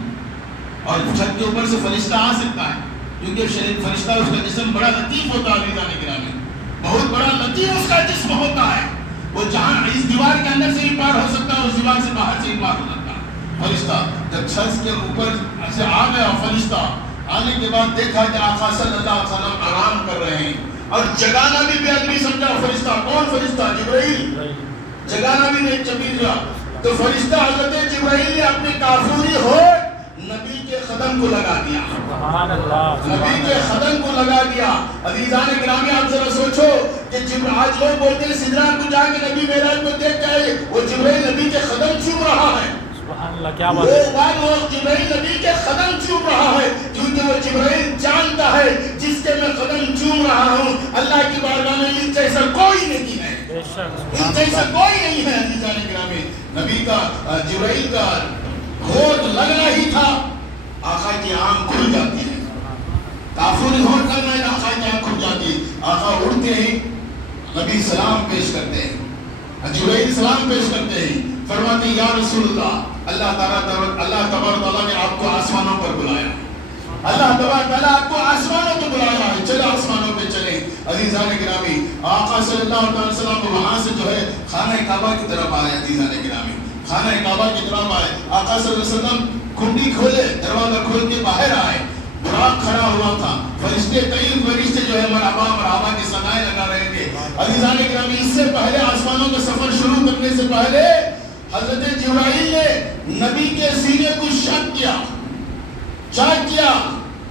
اور چھت کے اوپر سے فرشتہ آ سکتا ہے، کیونکہ فرشتہ اس کا جسم بڑا لطیف ہوتا ہے عزیزان گرامی، بہت بڑا لطیف اس کا جسم ہوتا ہے، وہ جہاں اس دیوار کے اندر سے ہی پار ہو سکتا ہے، اس دیوار سے باہر سے ہی پار ہو سکتا ہے۔ فرشتہ جب چھت کے اوپر سے آ گیا، فرشتہ آنے کے بعد دیکھا کہ آقا صلی اللہ علیہ وسلم آرام کر رہے ہیں، اور جگانا بھی بے ادبی سمجھا فرشتہ۔ کون فرشتہ؟ جبرائیل، جگانا بھی نہیں چبیرا۔ تو فرشتہ حضرت جبرائیل نے اپنے کافوری ہونٹ نبی کے قدم کو لگا دیا، نبی کے قدم کو لگا دیا۔ عزیزان گرامی آپ ذرا سوچو کہ آج لوگ بولتے ہیں سدرا کو جا کے نبی معراج کو دیکھ کے آئے، وہ جبرائیل نبی کے قدم چوم رہا ہے، وہ جبرائیل نبی کے قدم چوم رہا ہے، کیونکہ وہ جبرائیل جانتا ہے جس کے میں قدم چوم رہا ہوں اللہ کی بارگاہ میں اس جیسا کوئی نہیں ہے، اس جیسا کوئی نہیں ہے۔ عزیزان گرامی نبی کا جبرائیل کا ہونٹ لگنا ہی تھا، آقا کی آنکھ کھل جاتی ہے، کافوری ہونٹ لگنا ہے، آقا کی آنکھ کھل جاتی ہے۔ آقا اٹھتے ہیں، نبی سلام پیش کرتے ہیں، جبرائیل سلام پیش کرتے ہیں، فرماتے ہیں یا رسول اللہ، اللہ تبارک تعالیٰ نے آپ کو آسمانوں پر بلایا، اللہ تبارک تعالیٰ آپ کو آسمانوں پر بلایا ہے، چلے آسمانوں پہ چلیں۔ عزیزان گرامی آقا صلی اللہ علیہ وسلم وہاں سے جو ہے خانہ کعبہ کی طرف آئے، عزیزان گرامی خانہ کعبہ کی طرف آئے، آقا صلی اللہ علیہ وسلم کنڈی کھولے، دروازہ کھول کے باہر آئے، براق کھڑا ہوا تھا، فرشتے کئی فرشتے جو ہے مرحبا مرحبا کے صدائیں لگا رہے تھے۔ عزیزان گرامی اس سے پہلے آسمانوں کا سفر شروع کرنے سے پہلے حضرت جبرائیل نے نبی کے سینے کو شک کیا، چیک کیا،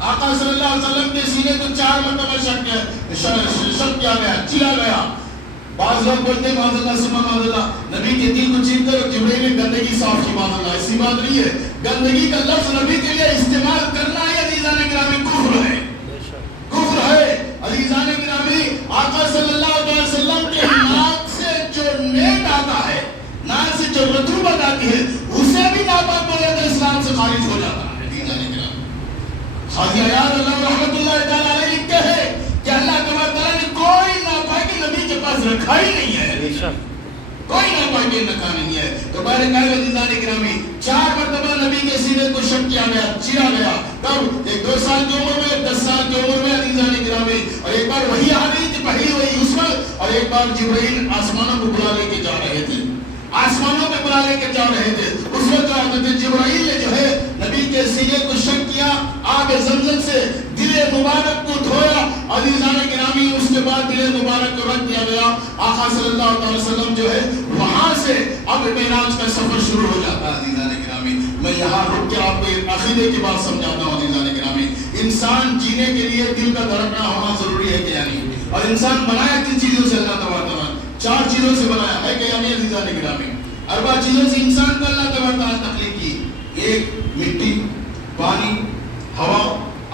آقا صلی اللہ علیہ وسلم کے سینے کو 4 مرتبہ شک کیا گیا، چلا گیا۔ بعض لوگ بولتے ہیں معاذ اللہ سما معاذ اللہ، نبی کے دل کو چین کر جبرائیل نے گندگی صاف کی، معاذ اللہ، ایسی بات نہیں ہے۔ گندگی کا لفظ نبی کے لیے استعمال کرنا ہے عزیزان گرامی کفر ہے، کفر ہے۔ عزیزان گرامی آقا صلی اللہ علیہ وسلم کے ناک سے جو نیٹ آتا ہے، ناک سے جو رطوبت آتی ہے، اسے بھی ناپاک بولے تو اسلام سے خارج ہو جاتا ہے۔ عزیزان گرامی خاصی عیاض اللہ رحمۃ اللہ تعالیٰ علیہ لکھتے ہیں کہ اللہ تبارک تعالیٰ نے کوئی ناپاکی نبی کے پاس رکھا ہی نہیں ہے، کوئی ناپاکی رکھا نہیں ہے۔ تو بہرحال عزیزان گرامی 4 مرتبہ نبی کے سینے کو شک کیا گیا، چیرا گیا، تب 2 سال کی عمر میں، 10 سال کی عمر میں عزیزان گرامی، اور ایک بار وہی آ رہی تھی، پہلی وہی اس وقت، اور ایک بار جبرائیل آسمانوں کو بلا لے کے جا رہے تھے، آسمانوں پہ بلا لے کے جا رہے تھے۔ اس وقت جو حضرت جبرائیل نے جو ہے نبی کے سینے کو شک کیا، آگ زمزم سے دل مبارک کو دھویا، عزیزان گرامی اس کے بعد دل مبارک کو رکھ دیا گیا۔ آقا صلی اللہ علیہ وسلم جو ہے وہاں سے اب معراج کا سفر شروع ہو جاتا ہے۔ عزیزان گرامی میں یہاں رک کے آپ کو ایک عقیدے کی بات سمجھاتا ہوں۔ عزیزان گرامی انسان جینے کے لیے دل کا دھڑکنا ہونا ضروری ہے کہ یعنی، اور انسان بنایا کن چیزوں سے؟ اللہ تبارک تعالیٰ 4 چیزوں سے بنایا ہے کہ یعنی عزیزان گرامی 4 چیزوں سے انسان کو اللہ تبارک تعالیٰ نے تخلیق کی، ایک مٹی، پانی، ہوا،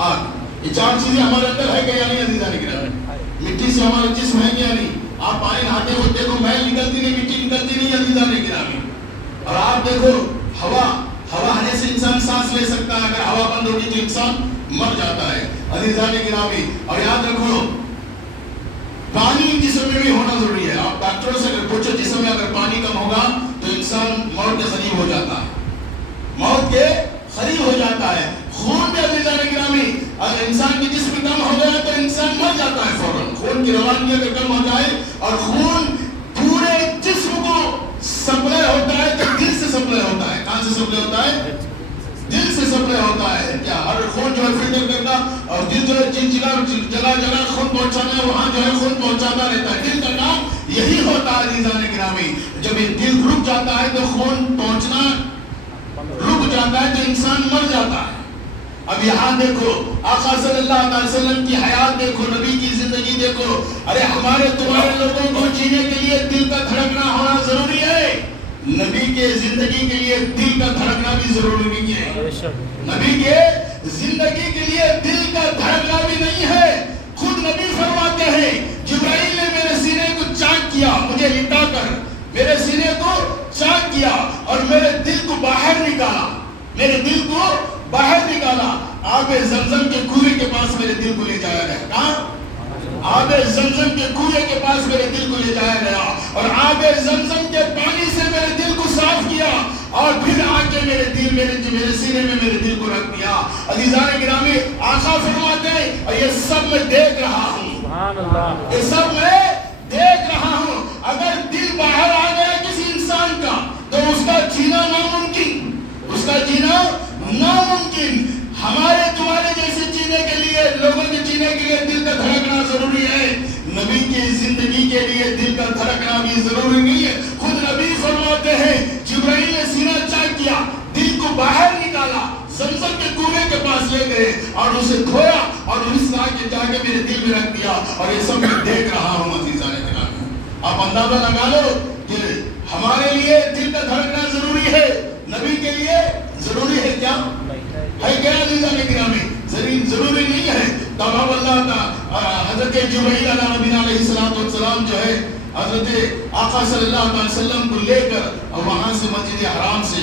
آگ، یہ 4 چیزیں ہمارے اندر ہے کہ یعنی عزیزان گرامی۔ مٹی سے ہمارا جسم ہے کہ یعنی، آپ پانی نہاتے ہو دیکھو میل نکلتی نہیں، مٹی نکلتی نہیں عزیزان گرامی، اور آپ دیکھو ہوا آنے سے انسان سانس لے سکتا ہے، اگر ہوا بند ہوگی تو انسان مر جاتا ہے عزیزان گرامی۔ اور یاد رکھو پانی جسم میں بھی ہونا ضروری ہے۔ آپ ڈاکٹروں سے اگر پوچھو جسم میں اگر پانی کم ہوگا تو انسان موت کے قریب ہو جاتا ہے، موت کے قریب ہو جاتا ہے۔ خون بھی عزیزان گرامی اگر انسان کی جسم کم ہو گیا تو انسان مر جاتا ہے فوراً۔ خون کی روانگی اگر کم ہو جائے اور خون پورے جسم کو سپلائی سے سپلائی ہوتا ہے؟ دل سے سپلائی ہوتا ہے. کیا ہر خون جو ہے فلٹر کرنا اور دل جو ہے جگہ جگہ خون پہنچانا ہے, وہاں جو ہے خون پہنچاتا رہتا ہے. دل کا کام یہی ہوتا ہے عزیزان گرامی. جب یہ دل رک جاتا ہے تو خون پہنچنا رک جاتا ہے, تو انسان مر جاتا ہے. اب یہاں دیکھو آقا صلی اللہ علیہ وسلم کی حیات دیکھو, نبی کی زندگی دیکھو. ارے ہمارے تمہارے لوگوں کو جینے کے لیے دل کا دھڑکنا ہونا ضروری ہے. نبی کے زندگی کے لیے دل کا دھڑکنا بھی ضروری نہیں ہے. نبی کے زندگی کے لیے دل کا دھڑکنا بھی نہیں ہے. خود نبی فرماتے ہیں جبرائیل نے میرے سینے کو چاک کیا, مجھے لٹا کر میرے سینے کو چاک کیا اور میرے دل کو باہر نکالا, میرے دل کو باہر نکالا. آب زمزم کے کنویں کے پاس میرے دل کو لے جایا گیا. کہاں؟ آب زمزم کے کنویں کے پاس میرے دل کو لے جایا گیا اور آب زمزم کے پانی سے میرے دل کو صاف کیا اور پھر آ کے میرے دل میرے سینے میں میرے دل کو رکھ دیا. عزیزان گرامی آقا فرماتے ہیں اور یہ سب میں دیکھ رہا ہوں, یہ سب میں دیکھ رہا ہوں. اگر دل باہر آ گیا کسی انسان کا تو اس کا جینا ناممکن, اس کا جینا ناممکن. ہمارے تمہارے جیسے جینے کے لیے, لوگوں کے جینے کے لیے دل کا دھڑکنا ضروری ہے. نبی کی زندگی کے لیے دل کا دھڑکنا بھی ضروری نہیں ہے. خود نبی فرماتے ہیں جبرائیل نے سینہ چاک کیا, دل کو باہر نکالا, زمزم کے کنویں کے پاس لے گئے اور اسے دھویا اور اس طرح کے جا کے میرے دل میں رکھ دیا. اور یہ سب میں دیکھ رہا ہوں. عزیزان گرامی آپ اندازہ لگا لو کہ ہمارے لیے دل کا دھڑکنا ضروری ہے, نبی کے لیے ضروری ہے کیا ہے؟ کیا عزیزان گرامی ضروری نہیں ہے. تمام اللہ کا حضرت جبرائیل علیہ نبینا علیہ السلام جو ہے حضرت آقا صلی اللہ علیہ وسلم کو لے کر اور وہاں سے مسجد حرام سے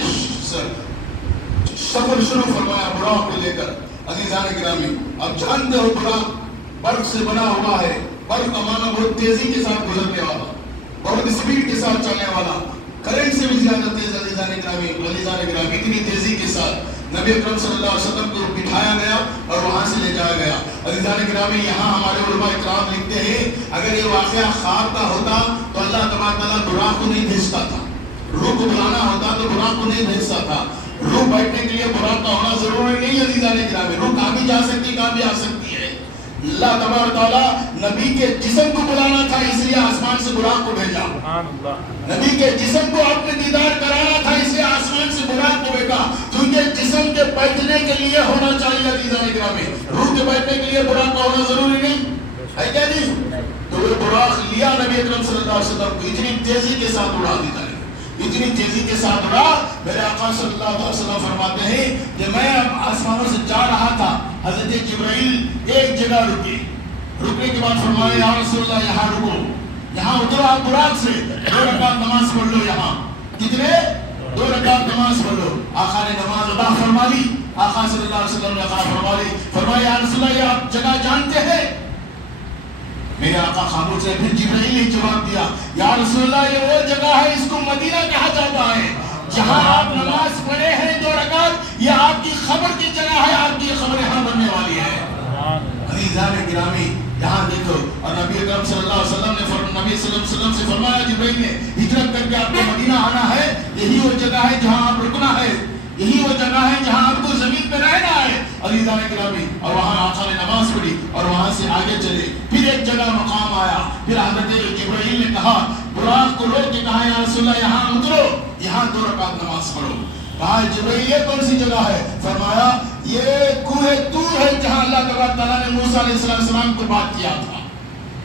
سفر شروع فرمایا براق کو لے کر. عزیزان گرامی اب جانتے ہو براق برف سے بنا ہوا ہے. برف کا معنی بہت تیزی کے ساتھ گزرنے والا, بہت اسپیڈ کے ساتھ چلنے والا, کرنٹ سے بھی زیادہ تیز. عزیزان گرامی اتنی تیزی کے ساتھ نبی اکرم صلی اللہ علیہ وسلم کو بٹھایا گیا اور وہاں سے لے جایا گیا. عزیزان گرامی یہاں ہمارے علماء اکرام لکھتے ہیں اگر یہ واقعہ خواب کا ہوتا تو اللہ تبارک تعالیٰ براق کو نہیں بھیجتا تھا. روح کو بلانا ہوتا تو براق کو نہیں بھیجتا تھا. روح بیٹھنے کے لیے براق کا ہونا ضروری نہیں. عزیزان گرامی روح کہاں بھی جا سکتی, کہاں بھی آ سکتی ہے. اللہ تبارک تعالیٰ نبی کے جسم کو بلانا تھا, اس لیے آسمان سے براق کو بھیجا. نبی کے جسم کو اپنے دیدار کرانا تھا, اس لیے آسمان سے براق کو بھیجا. کیونکہ جسم کے بیٹھنے کے لیے ہونا چاہیے. عزیزان گرامی روح کے بیٹھنے کے لیے براق کا ہونا ضروری نہیں ہے کیا جی؟ تو وہ براق لیا نبی اکرم صلی اللہ علیہ وسلم کو, اتنی تیزی کے ساتھ اڑا دیتا ہے, اتنی تیزی کے ساتھ اڑا. میرے آقا صلی اللہ علیہ وسلم فرماتے ہیں کہ میں آسمانوں سے جا رہا تھا, حضرت جبرائیل ایک جگہ رکے, رکنے کے بعد فرمایا یا رسول اللہ یہاں رکو, یہاں اترو آپ براق سے 2 رکعت نماز پڑھ لو. یہاں کتنے 2 رکعت نماز پڑھ لو. آقا نے نماز ادا فرما لی. آقا صلی اللہ علیہ وسلم نے ادا فرما لی. فرمایا یا رسول اللہ یہ آپ جگہ جانتے ہیں؟ میرے آقا خاموش ہے. پھر جبرائیل نے جواب دیا یا رسول اللہ یہ وہ جگہ ہے, اس کو مدینہ کہا جاتا ہے, جہاں آپ نماز پڑھے ہیں 2 رکعت, یہ آپ کی خبر کی جگہ ہے, آپ کی خبر یہاں بننے والی ہے. عزیزان گرامی یہاں دیکھو, اور نبی اکرم صلی اللہ علیہ وسلم نے نبی صلی اللہ علیہ وسلم سے فرمایا جبرائیل نے ہجرت کر کے آپ کو مدینہ آنا ہے, یہی وہ جگہ ہے جہاں آپ رکنا ہے, یہی وہ جگہ ہے جہاں آپ کو زمین پہ رہنا ہے. عزیزان گرامی اور وہاں آقا نے نماز پڑھی اور وہاں سے آگے چلے. پھر ایک جگہ مقام آیا, پھر حضرت جبرائیل نے کہا براق کو روک کے کہا یا رسول اللہ یہاں اترو, یہاں 2 رکعت نماز پڑھو. کہا جبرائیل یہ کون سی جگہ ہے؟ فرمایا یہ کوہ طور ہے جہاں اللہ تبارک تعالیٰ نے موسیٰ علیہ السلام کو بات کیا تھا.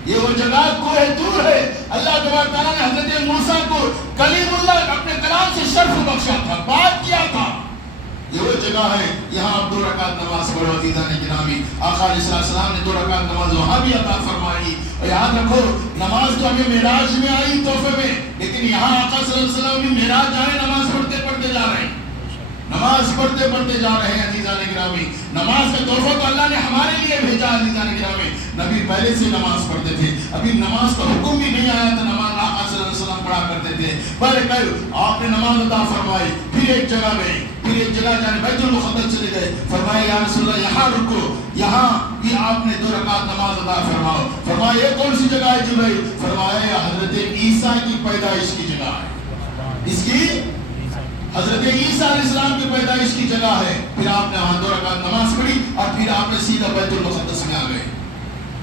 یہ وہ جگہ کوہ طور ہے, اللہ تبارک تعالیٰ نے حضرت موسیٰ کو کلیم اللہ اپنے کلام سے شرف بخشا تھا, بات کیا تھا. یہ وہ جگہ ہے یہاں آپ 2 رکعت نماز پڑھو. عزیزان گرامی آقا علیہ السلام نے 2 رکعت نماز وہاں بھی عطا فرمائی. اور یاد رکھو نماز تو ہمیں معراج میں آئی تحفے میں, لیکن یہاں آقا صلی اللہ علیہ وسلم بھی معراج جا رہے, نماز پڑھتے پڑھتے جا رہے ہیں, نماز پڑھتے پڑھتے جا رہے ہیں. عزیزان گرامی نماز کا تحفہ تو اللہ نے ہمارے لیے بھیجا. عزیزان گرامی نبی پہلے سے نماز پڑھتے تھے, ابھی نماز کا حکم بھی نہیں آیا تھا, نماز آقا صلی اللہ علیہ وسلم پڑھا کرتے تھے. پر کل آپ نے نماز عطا فرمائی, پھر ایک جگہ گئے, پھر ایک جگہ جانے بیت المقدس چلے گئے. فرمایا یا رسول اللہ یہاں رکو, یہاں بھی آپ نے 2 رکعت نماز عطا فرماؤ. فرمایا یہ کون سی جگہ ہے جبرائیل؟ فرمایا حضرت عیسیٰ کی پیدائش کی جگہ ہے. اس کی حضرت عیسیٰ علیہ السلام کی پیدائش کی جگہ ہے. پھر آپ نے وہاں 2 رکعت نماز پڑھی اور پھر آپ نے سیدھا بیت المقدس میں آ گئے.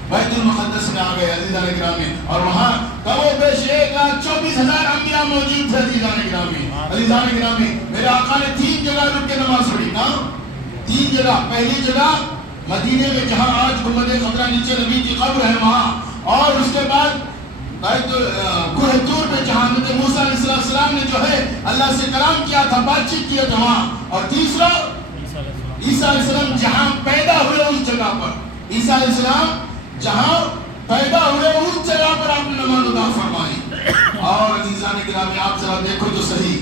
بیت المقدس میں آ گئے عزیزان گرامی, اور وہاں کم و بیش 1,24,000 انبیاء موجود تھے. عزیزان گرامی, عزیزان گرامی, میرے آقا نے 3 جگہ رک کے نماز پڑھی. کہاں؟ 3 جگہ. پہلی جگہ مدینے میں جہاں آج گنبد خضرا نیچے نبی کی قبر ہے وہاں, اور اس کے بعد کوہ طور پہ جہاں حضرت موسیٰ علیہ السلام نے جو ہے اللہ سے کلام کیا تھا, بات چیت کیا تھا وہاں. اور تیسرا عیسیٰ علیہ السلام جہاں پیدا ہوئے اس جگہ پر, عیسیٰ علیہ السلام جہاں پیدا ہوئے اس جگہ پر آپ نے نماز ادا فرمائی. اور عزیزان گرامی آپ ذرا دیکھو تو صحیح,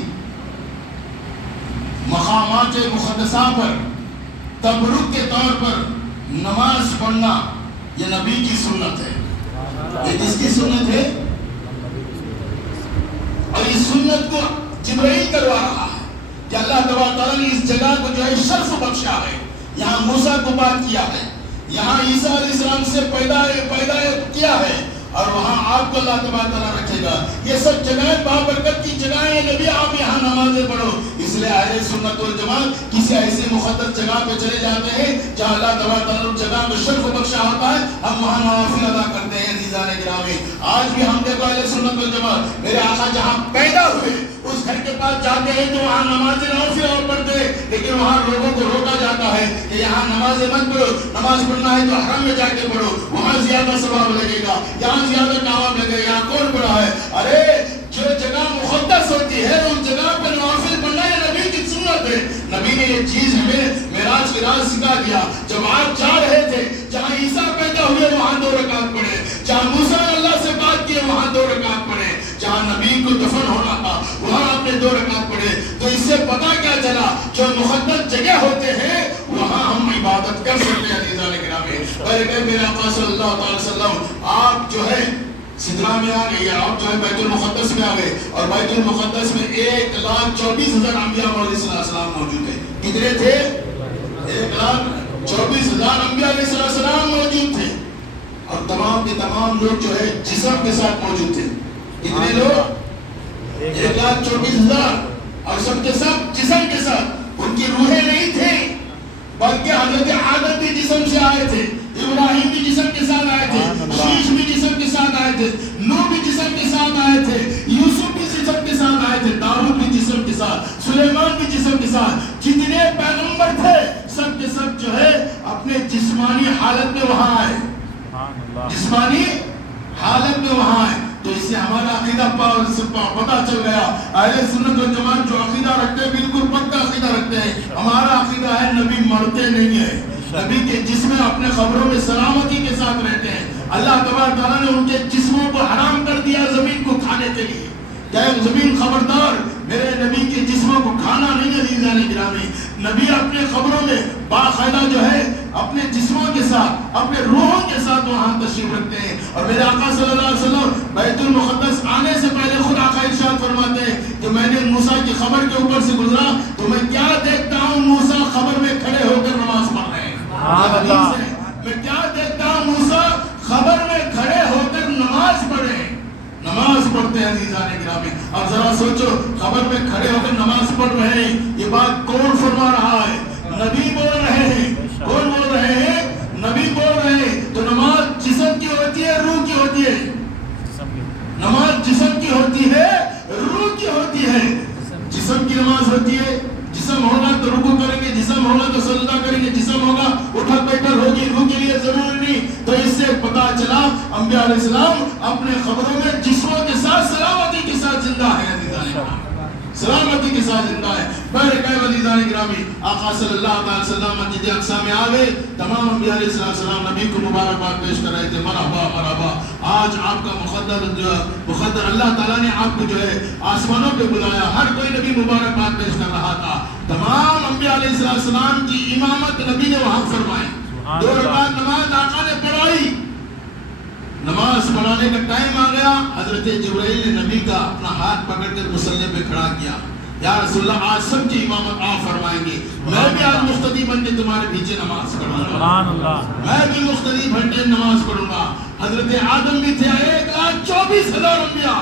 مقامات مقدسہ پر تبرک کے طور پر نماز پڑھنا یہ نبی کی سنت ہے. یہ کس کی سنت ہے؟ اور اس سنت کو جبرائیل کروا رہا ہے کہ اللہ تعالیٰ نے اس جگہ کو جو ہے شرف بخشا ہے. یہاں موسیٰ کو بات کیا ہے, یہاں عیسیٰ علیہ السلام سے پیدا کیا ہے, اور وہاں آپ کو اللہ تعالیٰ رکھے گا. یہ سب جگہیں بابرکت کی جگہیں ہیں نبی, آپ یہاں نمازیں پڑھو. اس لیے اہل سنت والجماعت کسی ایسی مقدس جگہ پہ چلے جاتے ہیں جہاں اللہ تعالیٰ اس جگہ کو شرف بخشا ہوتا ہے, ہم وہاں نوافل ادا کرتے ہیں. عزیزان گرامی, آج بھی ہم دیکھو اہل سنت والجماعت, میرے آقا جہاں پیدا ہوئے اس گھر کے پاس جاتے ہیں تو وہاں نماز نوافل اور پڑھتے ہیں, لیکن وہاں لوگوں کو روکا جاتا ہے کہ یہاں نماز مت پڑھو, نماز پڑھنا ہے تو حرم میں جا کے پڑھو, وہاں زیادہ ثواب لگے گا, یہاں زیادہ ثواب لگے گا. یہاں کون پڑھا ہے؟ ارے جو جگہ مقدس ہوتی ہے اس جگہ پر نوافل پڑھنا یہ نبی کی سنت ہے. نبی نے یہ چیز ہمیں معراج کے راز سکھا دیا. جب آپ جا رہے تھے جہاں عیسیٰ پیدا ہوئے وہاں 2 رکعت پڑھے, جہاں موسیٰ نے اللہ سے بات کی وہاں 2 رکعت پڑھے, جہاں نبی کو دفن ہونا تھا وہاں آپ نے 2 رکعت پڑھے. تو اس سے پتا کیا چلا, جو مقدس جگہ ہوتے ہیں وہاں ہم عبادت کر سکتے ہیں. عزیزان گرامی, بلکہ میرے آقا صلی اللہ علیہ وسلم آپ جو ہے سدرا میں آ گئے, آپ جو ہے بیت المقدس میں آ گئے, اور بیت المقدس میں 1,24,000 انبیاء علیہ السلام موجود ہیں. کتنے تھے؟ 1,24,000 انبیاء علیہ السلام موجود تھے, اور تمام کے تمام لوگ جو ہے جسم کے ساتھ موجود تھے. کتنے لوگ؟ 1,24,000, اور سب کے سب جسم کے ساتھ. ان کی روحیں نہیں تھے, بلکہ حضرت آدم بھی جسم سے آئے تھے, ابراہیم بھی جسم کے ساتھ آئے تھے, شیش بھی جسم کے ساتھ آئے تھے, نوح بھی جسم کے ساتھ آئے تھے, یوسف بھی جسم کے ساتھ آئے تھے, داؤد بھی جسم کے ساتھ, سلیمان بھی جسم کے ساتھ. جتنے پیغمبر تھے سب کے سب جو ہے اپنے جسمانی حالت میں وہاں آئے, جسمانی حالت میں وہاں آئے. تو اس سے ہمارا عقیدہ پتہ چل گیا. اہل سنت والجماعت جو عقیدہ رکھتے ہیں بالکل پکا عقیدہ رکھتے ہیں. ہمارا عقیدہ ہے نبی مرتے نہیں ہیں, نبی کے جسم اپنے قبروں میں سلامتی کے ساتھ رہتے ہیں. اللہ تبارک تعالیٰ نے ان کے جسموں کو حرام کر دیا زمین کو کھانے کے لیے. کیا زمین خبردار, میرے نبی کے جسموں کو کھانا نہیں ہے. عزیزان گرامی, نبی اپنے قبروں میں باقاعدہ جو ہے اپنے جسموں کے ساتھ اپنے روحوں کے ساتھ وہاں تشریف رکھتے ہیں. اور میرے آقا صلی اللہ علیہ وسلم بیت المقدس آنے سے پہلے خود آقا ارشاد فرماتے ہیں کہ میں نے موسیٰ کی قبر کے اوپر سے گزرا تو میں کیا دیکھتا ہوں, موسیٰ قبر میں کھڑے ہو کر نماز پڑھ رہے ہیں. میں کیا دیکھتا ہوں, موسیٰ قبر میں کھڑے ہو کر نماز پڑھے, نماز پڑھتے ہیں. عزیزان گرامی, اب ذرا سوچو, قبر میں کھڑے ہو کر نماز پڑھ رہے ہیں, یہ بات کون فرما رہا ہے؟ نبی بول رہے ہیں. کون بول رہے ہیں؟ نبی بول رہے ہیں. تو نماز جسم کی ہوتی ہے روح کی ہوتی ہے؟ نماز جسم کی ہوتی ہے روح کی ہوتی ہے. جسم کی نماز ہوتی ہے, جسم ہوگا تو رکوع کریں گے, جسم ہوگا تو سجدہ کریں گے, جسم ہوگا اٹھک بیٹھک ہوگی, روح کے لیے ضروری نہیں. تو اس سے پتا چلا انبیاء علیہ السلام اپنے قبروں میں جسموں کے ساتھ سلامتی کے ساتھ زندہ ہے. سلامتی کے ساتھ زندہ ہے. عزیزان گرامی, آقا صلی اللہ علیہ وسلم مسجد اقصی میں آگئے, تمام انبیاء علیہ السلام نبی کو مبارکباد پیش کر رہے تھے. مرحبا مرحبا, آج آپ کا مقدر اللہ تعالیٰ نے آپ کو جو ہے آسمانوں پہ بلایا. ہر کوئی نبی مبارکباد پیش کر رہا تھا. تمام انبیاء علیہ السلام کی امامت نبی نے وہاں فرمائی. 2 رکعت نماز آقا نے پڑھائی. نماز پڑھانے کا ٹائم آ گیا, حضرت جبرائیل نے نبی کا اپنا ہاتھ پکڑ کر مصلی پہ کھڑا کیا. یا رسول اللہ, آج سب کی امامت آپ فرمائیں گے, میں بھی آج مقتدی بن کے تمہارے پیچھے نماز پڑھوں گا, میں بھی مقتدی بن کے نماز پڑھوں گا. حضرت آدم بھی تھے, 1,24,000 انبیاء,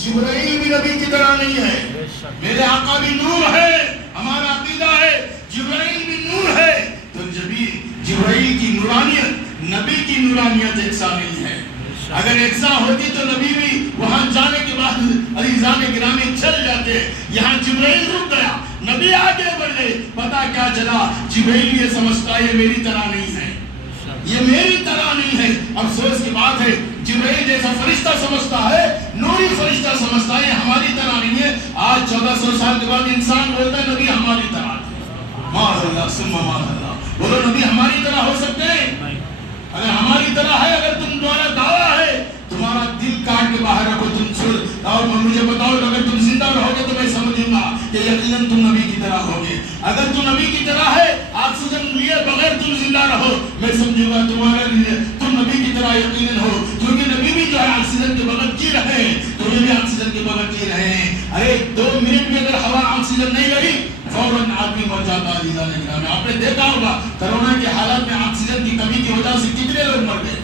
جبرائیل بھی نبی کی طرح نہیں ہے. میرے آقا بھی نور ہے. ہمارا عقیدہ ہے جبرائیل بھی نور ہے. تو جبرائیل کی نورانیت نبی کی نورانیت یکساں نہیں ہے. اگر یکساں ہوتی تو نبی بھی وہاں جانے کے بعد عزیزان گرامی چل جاتے. یہاں جبرائیل رک گیا, نبی آگے بڑھے. پتا کیا چلا؟ جبرائیل یہ سمجھتا ہے یہ میری طرح نہیں ہے, یہ میری طرح نہیں ہے. افسوس کی بات ہے جبرائیل جیسا فرشتہ سمجھتا ہے, نوری فرشتہ سمجھتا ہے ہماری طرح نہیں ہے. آج 1400 سال کے بعد انسان بولتا ہے نبی ہماری طرح ہے. معاذ اللہ ثم معاذ اللہ. بولو نبی ہماری طرح ہو سکتے ہیں؟ اگر ہماری طرح ہے, اگر تم دوبارہ دعویٰ ہے, تمہارا دل کاٹ کے باہر رکھو. تم چھوڑ اور مجھے بتاؤ اگر تم زندہ رہو گے تو میں سمجھوں گا کہ یقیناً تم نبی کی طرح ہوگے. اگر تم نبی کی طرح ہے, آکسیجن لیے بغیر تم زندہ رہو, میں سمجھوں گا تمہارے لیے تم نبی کی طرح یقیناً ہو. کیونکہ نبی بھی جو ہے آکسیجن کے بغیر جی رہے ہیں, تو یہ بھی آکسیجن کے بغیر جی رہے ہیں. ارے 2 منٹ میں اگر ہوا آکسیجن نہیں لگی فوراً آدمی مر جاتا ہے. آپ نے دیکھا ہوگا کرونا کے حالات میں آکسیجن کی کمی کی وجہ سے کتنے لوگ مر گئے,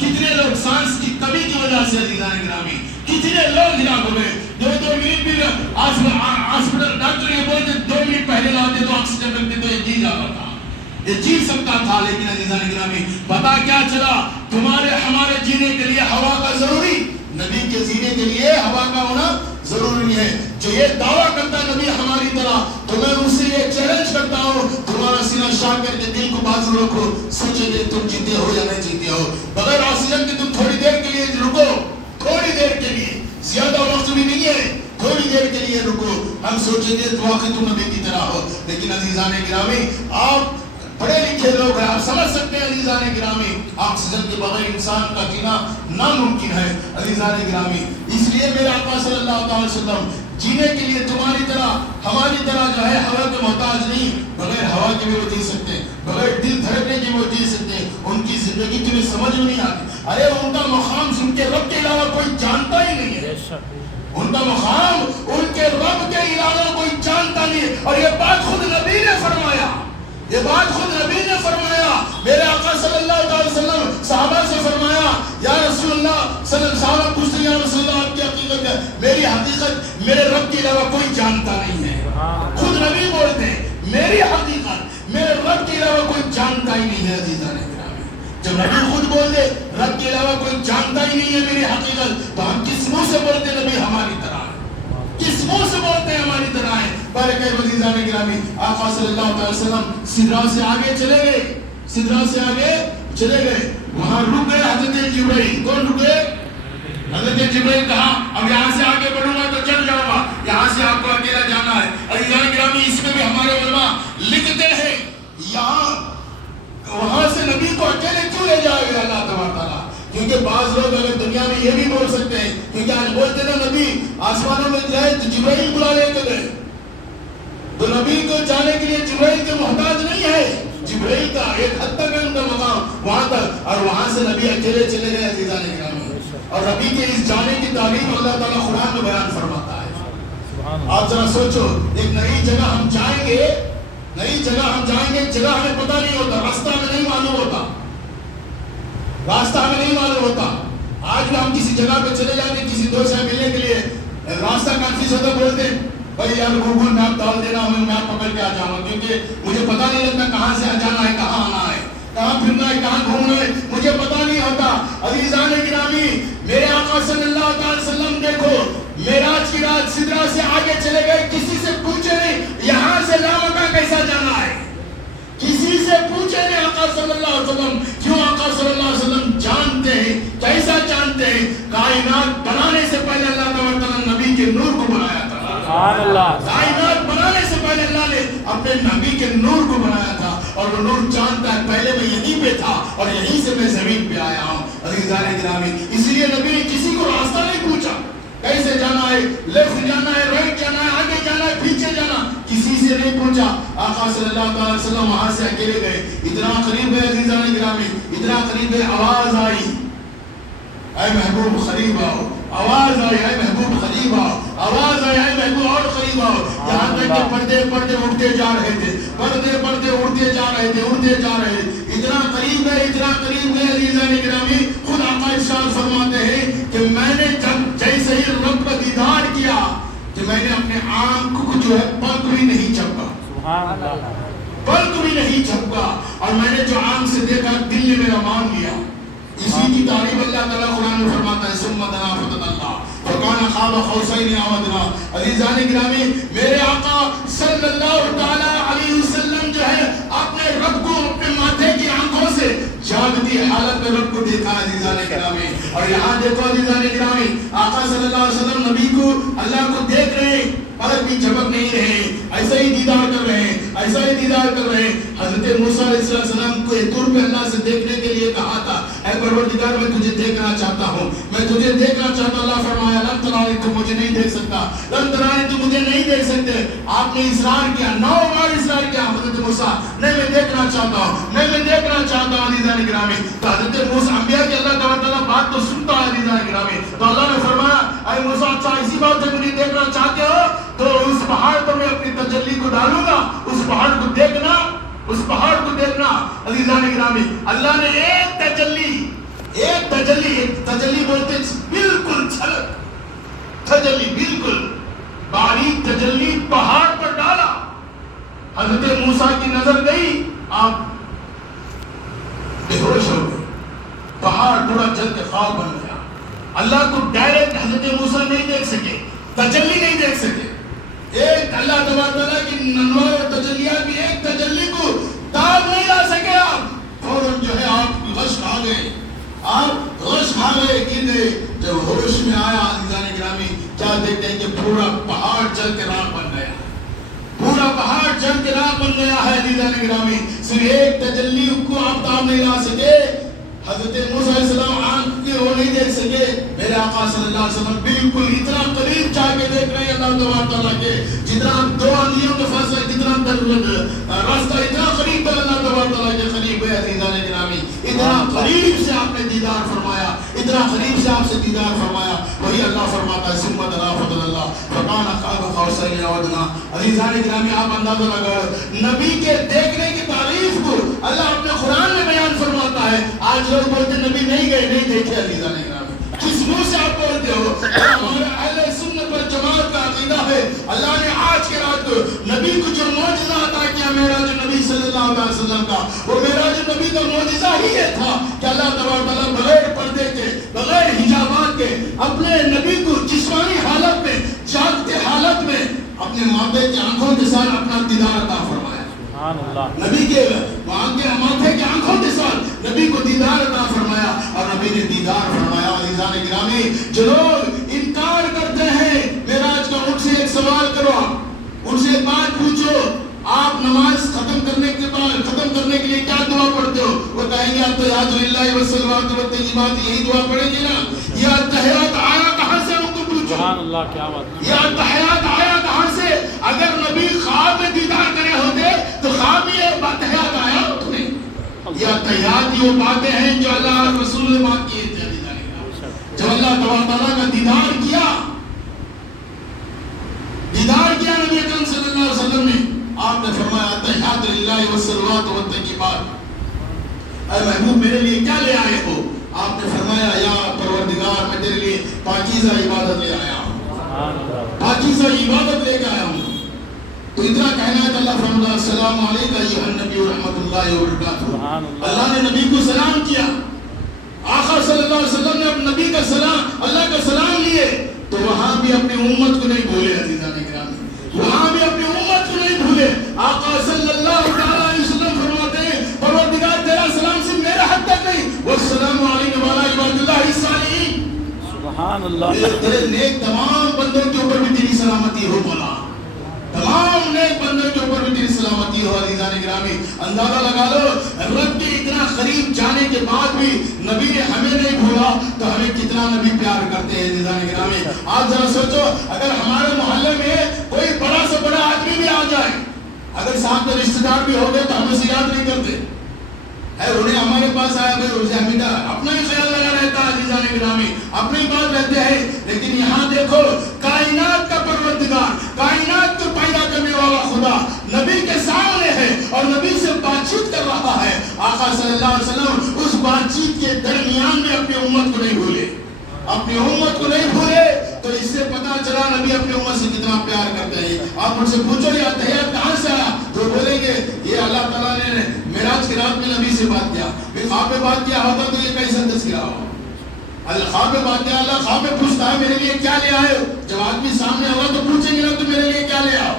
کتنے لوگ سانس کی کمی کی وجہ سے عزیزان گرامی کتنے لوگ ہلاک ہو گئے. 2 منٹ بھی ہاسپٹل ڈاکٹر یہ بولتے 2 منٹ پہلے لاتے تو آکسیجن رکھتے تو یہ جی جاتا تھا, یہ جی سکتا تھا. لیکن عزیزان گرامی پتا کیا چلا؟ تمہارے ہمارے جینے کے لیے ہوا کا ضروری, نبی کے جینے کے لیے ہوا کا ہونا ضروری ہے. جو یہ دعویٰ کرتا ہے نبی ہماری طرح, تو میں اس سے یہ چیلنج کرتا ہوں, تمہارا سینہ شاہ کر کے دل کو بازو رکھو, سوچے کہ تم جیتے ہو یا نہیں جیتے ہو. بغیر آکسیجن کے تم تھوڑی دیر کے لیے رکو, تھوڑی دیر کے لیے, زیادہ وقت بھی نہیں ہے, تھوڑی دیر کے لیے رکو. ہم سوچیں گے تو واقعی تم نبی کی طرح ہو. لیکن عزیزان گرامی آپ پڑھے لکھے لوگ ہیں, آپ سمجھ سکتے ہیں عزیزان گرامی آکسیجن کے بغیر انسان کا جینا ناممکن ہے. عزیزان گرامی اس لیے میرے آقا صلی اللہ علیہ وسلم جینے کے لیے تمہاری طرح ہماری طرح جو ہے ہوا کے محتاج نہیں. بغیر ہوا کے بھی وہ جی سکتے ہیں, بغیر دل دھڑکنے کے وہ جی سکتے ہیں. ان کی زندگی تمہیں سمجھ میں نہیں آتی. ارے ان کا مقام ان کے رب کے علاوہ کوئی جانتا ہی نہیں ہے. ان کا مقام ان کے رب کے علاوہ کوئی جانتا نہیں ہے. اور یہ بات خود نبی نے فرمایا, یہ بات خود نبی نے فرمایا. میرے آقا صلی اللہ علیہ وسلم صحابہ سے فرمایا یا رسول اللہ صحابہ پوچھتے ہیں یا رسول اللہ آپ کی حقیقت ہے؟ میری حقیقت میرے رب کے علاوہ کوئی جانتا نہیں ہے. خود نبی بولتے ہیں میری حقیقت میرے رب کے علاوہ کوئی جانتا ہی نہیں ہے. عزیزان گرامی جب نبی خود بول دے رب کے علاوہ کوئی جانتا ہی نہیں ہے میری حقیقت, تو ہم کس منہ سے بولتے نبی ہماری طرح ہے, کس منہ سے بولتے ہیں ہماری طرح ہے. بارکہ عزیزان گرامی آقا صلی اللہ علیہ وسلم سدرا سے آگے چلے گئے, سدرا سے آگے چلے گئے, وہاں رک گئے حضرت جبرائیل. کون رک گئے؟ حضرت جبرائیل. کہا اب یہاں سے آگے بڑھوں گا تو چل جاؤں گا, یہاں سے آپ کو اکیلا جانا ہے. عزیزان گرامی اس میں بھی ہمارے علماء لکھتے ہیں یہاں وہاں سے نبی کو اکیلے کیوں لے جائے گا اللہ تبارک تعالیٰ؟ کیونکہ بعض لوگ اگر دنیا میں یہ بھی بول سکتے ہیں, کیونکہ آج بولتے نا نبی آسمانوں میں جائے تو جبرائیل بلا لے کے گئے, تو نبی کو جانے کے لیے جبرائیل کے محتاج نہیں ہے. جبرائیل کا ایک حد تک ہے ان کا مقام وہاں تک, اور وہاں سے نبی اکیلے چلے گئے. عزیزان گرامی اور نبی کے اس جانے کی تعلیم اللہ تعالیٰ قرآن میں بیان فرماتا ہے. آپ ذرا سوچو, ایک نئی جگہ ہم جائیں گے, نئی جگہ ہم جائیں گے, جگہ ہمیں پتہ نہیں ہوتا, راستہ ہمیں نہیں معلوم ہوتا, راستہ ہمیں نہیں معلوم ہوتا. آج بھی ہم کسی جگہ پہ چلے جاتے کسی دوست سے ملنے کے لیے, راستہ کنفیوز ہوتا, بولتے بھائی یار گوگل میپ ڈال دینا, میں میپ پکڑ کے آ جاؤں گا, کیونکہ مجھے پتہ نہیں لگتا کہاں سے جانا ہے, کہاں آنا ہے, کہاں پھرنا ہے, کہاں گھومنا ہے, مجھے پتہ نہیں ہوتا. عزیزان گرامی میرے آقا صلی اللہ علیہ وسلم دیکھو معراج کی رات سدرا سے آگے چلے گئے, کسی سے پوچھے نہیں یہاں سے لامکہ کیسا جانا ہے, کسی سے پوچھے نہیں آقا صلی اللہ علیہ وسلم. کیوں آقا صلی اللہ علیہ وسلم جانتے ہیں, کیسا جانتے ہیں؟ کائنات بنانے سے پہلے اللہ تعالیٰ نبی کے نور کو بنایا تھا. کائنات بنانے سے پہلے اللہ نے اپنے نبی کے نور کو بنایا تھا, اور وہ نور جانتا ہے پہلے میں یہیں پہ تھا اور یہیں سے میں زمین پہ آیا ہوں. عزیزان گرامی اس لیے نبی نے کسی کو راستہ نہیں پوچھا, کیسے جانا ہے, لیفٹ جانا ہے, رائٹ جانا ہے, آگے جانا ہے, پیچھے جانا, کسی سے نہیں پوچھا. آقا صلی اللہ علیہ وسلم وہاں سے اکیلے گئے, اتنا قریب ہے عزیزان گرامی, اتنا قریب ہے, آواز آئی اے محبوب قریب آؤ, آواز آئی اے محبوب قریب آؤ, آواز آئی اے محبوب اور قریب آؤ. یہاں تک کہ پردے پردے اڑتے جا رہے تھے, پردے پردے اڑتے جا رہے تھے, اڑتے جا رہے تھے. اتنا قریب ہے, اتنا قریب ہے عزیزان گرامی, خود آقا ارشاد فرماتے ہیں کہ میں نے جب جیسے ہی رب کا آنکھ کو جو ہے پلک بھی نہیں جھپکا، سبحان اللہ، پلک بھی نہیں جھپکا، اور میں نے جو آنکھ سے دیکھا دل نے میرا مان لیا۔ اسی کی تعریف اللہ تعالیٰ قرآن میں فرماتا ہے ثم دنا فتدلی فکان قاب قوسین او ادنی۔ عزیزان گرامی، میرے آقا صلی اللہ تعالیٰ علیہ وسلم جو ہے اپنے رب کو اپنے ماتھے کی آنکھوں سے جاگتی حالت میں رب کو دیکھا عزیزان گرامی۔ اور یہاں دیکھو عزیزان گرامی، آقا صلی اللہ علیہ وسلم نبی کو اللہ کو دیکھ رہے ہیں، پلک بھی جھپک نہیں رہے، ایسا ہی دیدار کر رہے ہیں، ایسا ہی دیدار کر رہے ہیں۔ حضرت موسیٰ علیہ السلام کو یہ طور پہ اللہ سے دیکھنے کے لیے کہا تھا، اے پروردگار میں تجھے دیکھنا چاہتا ہوں، میں تجھے دیکھنا چاہتا ہوں۔ اللہ فرمایا لن ترانی، تم مجھے نہیں دیکھ سکتا، لن ترانی، تم مجھے نہیں دیکھ سکتے۔ آپ نے اصرار کیا، 9 بار اصرار کیا حضرت موسیٰ، نہیں میں دیکھنا چاہتا ہوں، نہیں میں دیکھنا چاہتا ہوں عزیزان گرامی۔ تو حضرت موسیٰ انبیاء کی اللہ تعالیٰ بات تو سنتا ہے عزیزان گرامی، تو اللہ نے فرمایا اے موسیٰ اچھا اسی بات سے مجھے دیکھنا چاہتے ہو تو اس پہاڑ پر میں اپنی تجلی کو ڈالوں گا، اس پہاڑ کو دیکھنا، اس پہاڑ کو دیکھنا۔ عزیزان گرامی، اللہ نے ایک تجلی بولتے بالکل جھلک، تجلی بالکل باریک تجلی پہاڑ پر ڈالا۔ حضرت موسیٰ کی نظر گئی، آپ بے ہوش ہو گئے، پہاڑ تھوڑا جل کے خاک بن گیا۔ اللہ کو ڈائریکٹ حضرت موسیٰ نہیں دیکھ سکے، تجلی نہیں دیکھ سکے۔ ایک اللہ تعالیٰ کی ننوار اور تجلیات بھی ایک تجلی کو تاب نہیں لا سکے۔ آپ فوراً جو ہے آپ غش کھا گئے، آپ غش کھا گئے، گر گئے۔ جب ہوش میں آیا عزیزان گرامی، کیا دیکھتے ہیں کہ پورا پہاڑ جل کے راکھ بن گیا، پورا پہاڑ جل کے راکھ بن گیا ہے عزیزان گرامی۔ صرف ایک تجلی کو آپ تاب نہیں لا سکے۔ حضرت موسیٰ علیہ السلام آنکھ کے وہ نہیں دیکھ سکے، میرے آقا صلی اللہ علیہ وسلم بالکل اتنا قریب جا کے دیکھ رہے ہیں اللہ تعالیٰ کے، جتنا دو آدمیوں کے فاصلہ جتنا راستہ اتنا قریب تھا اللہ تعالیٰ کے قریب ہے عزیزان گرامی۔ اتنا قریب سے آپ نے دیدار فرمایا، اتنا قریب سے آپ سے دیدار فرمایا۔ وہی اللہ فرماتا ہے ثم دنا فتدلی فکان قاب قوسین او ادنی۔ عزیزان گرامی، آپ اندازہ لگاؤ نبی کے دیکھنے کی تعریف کو اللہ اپنے قرآن میں بیان فرماتا ہے۔ آج لوگ بولتے نبی نہیں گئے، نہیں دیکھے عزیزان گرامی، کس منہ سے آپ بولتے ہو؟ ہمارے اہل سنت والجماعت کا عقیدہ ہے اللہ نے آج کے رات نبی کو جو معجزہ عطا کیا معراج نبی صلی اللہ علیہ وسلم کا، وہ معراج نبی کا معجزہ ہی یہ تھا کہ اللہ تعالیٰ بغیر پردے کے، بغیر حجابات کے اپنے نبی کو جسمانی حالت میں، جاگتے حالت میں اپنے ماتھے کی آنکھوں کے ساتھ اپنا دیدار عطا فرمایا۔ نبی کے ماتھے کی آنکھوں کے ساتھ نبی کو دیدار عطا فرمایا، اور نبی نے دیدار فرمایا۔ عزیزان گرامی، جو لوگ انکار کرتے ہیں معراج کا، ان سے ایک سوال کرو، ان سے ایک بات پوچھو، آپ نماز ختم کرنے کے لیے کیا دعا پڑھتے ہو؟ وہ کہیں گے التحیات للہ والصلوات والطیبات، یہی دعا پڑھیں گے نا؟ یہ التحیات آیا کہاں سے؟ ان کو پوچھو، سبحان اللہ، کیا بات، یہ التحیات آیا کہاں سے؟ اگر نبی خواب میں دیدار کرے ہوتے تو خواب میں یہ التحیات آیا ہوتا نہیں۔ یہ التحیات وہ باتیں ہیں جو اللہ رسول نے بات کیے تھے۔ جب اللہ تعالیٰ کا دیدار کیا نبی اکرم صلی اللہ علیہ وسلم نے، آپ نے فرمایا التحیات للہ والصلوات والطیبات، اے محبوب میرے لیے کیا لے آئے ہو؟ آپ نے فرمایا یا پروردگار میں تیرے لیے پاکیزہ عبادت لے آیا ہوں، پاکیزہ عبادت لے کے آیا ہوں۔ تو اتنا کہنا ہے کہ اللہ فرمایا السلام علیکم ایھا النبی ورحمۃ اللہ وبرکاتہ۔ اللہ نے نبی کو سلام کیا، آقا صلی اللہ علیہ وسلم نے نبی کا سلام، اللہ کا سلام لیے، تو وہاں بھی اپنی امت کو نہیں بھولے عزیزان گرامی، وہاں بھی اپنی امت کو نہیں بھولے۔ آقا صلی اللہ علیہ وسلم فرماتے ہیں پروردگار تیرا سلام صرف میرے حد تک نہیں، والسلام علیکم وعلی عباد اللہ الصالحین، سبحان اللہ، تیرے نیک تمام بندوں کے اوپر بھی تیری سلامتی ہو مولا، تمام نیک بندوں کے اوپر بھی تیری سلامتی ہو عزیزان گرامی۔ اندازہ لگا لو رب کے اتنا قریب جانے کے بعد بھی نبی نے ہمیں نہیں بھولا تو ہمیں کتنا نبی پیار کرتے ہیں عزیزان گرامی۔ آپ ذرا سوچو اگر ہمارے محلے میں کوئی بڑا سے بڑا آدمی بھی آ جائے، اگر ساتھ میں رشتہ دار بھی ہو گئے تو ہمیں سے یاد نہیں کرتے، انہیں ہمارے پاس آیا ہمیشہ اپنا ہی خیال لگا رہتا ہے عزیزان گرامی، اپنی بات رہتے ہیں۔ لیکن یہاں دیکھو کائنات کا پروردگار، کائنات کو پیدا کرنے والا خدا نبی کے سامنے ہے اور نبی سے بات چیت کر رہا ہے۔ آقا صلی اللہ علیہ وسلم اس بات چیت کے درمیان میں اپنی امت کو نہیں بھولے، اپنی امت کو نہیں بھولے۔ تو تو اس سے پتا چلا نبی اپنی امت سے کتنا پیار کرتے ہیں. آپ ان سے پوچھو یہ تحیات کہاں سے آیا تو بولیں گے یہ اللہ تعالیٰ نے معراج کی رات میں نبی سے بات کیا. پھر خواب میں بات کیا ہوتا تو یہ کیسا تذکرہ ہو. خواب میں بات کیا اللہ خواب میں پوچھتا ہے میرے لیے کیا لے آئے ہو. جب آدمی سامنے ہوگا تو پوچھیں گے نا تو میرے لیے کیا لے آؤ.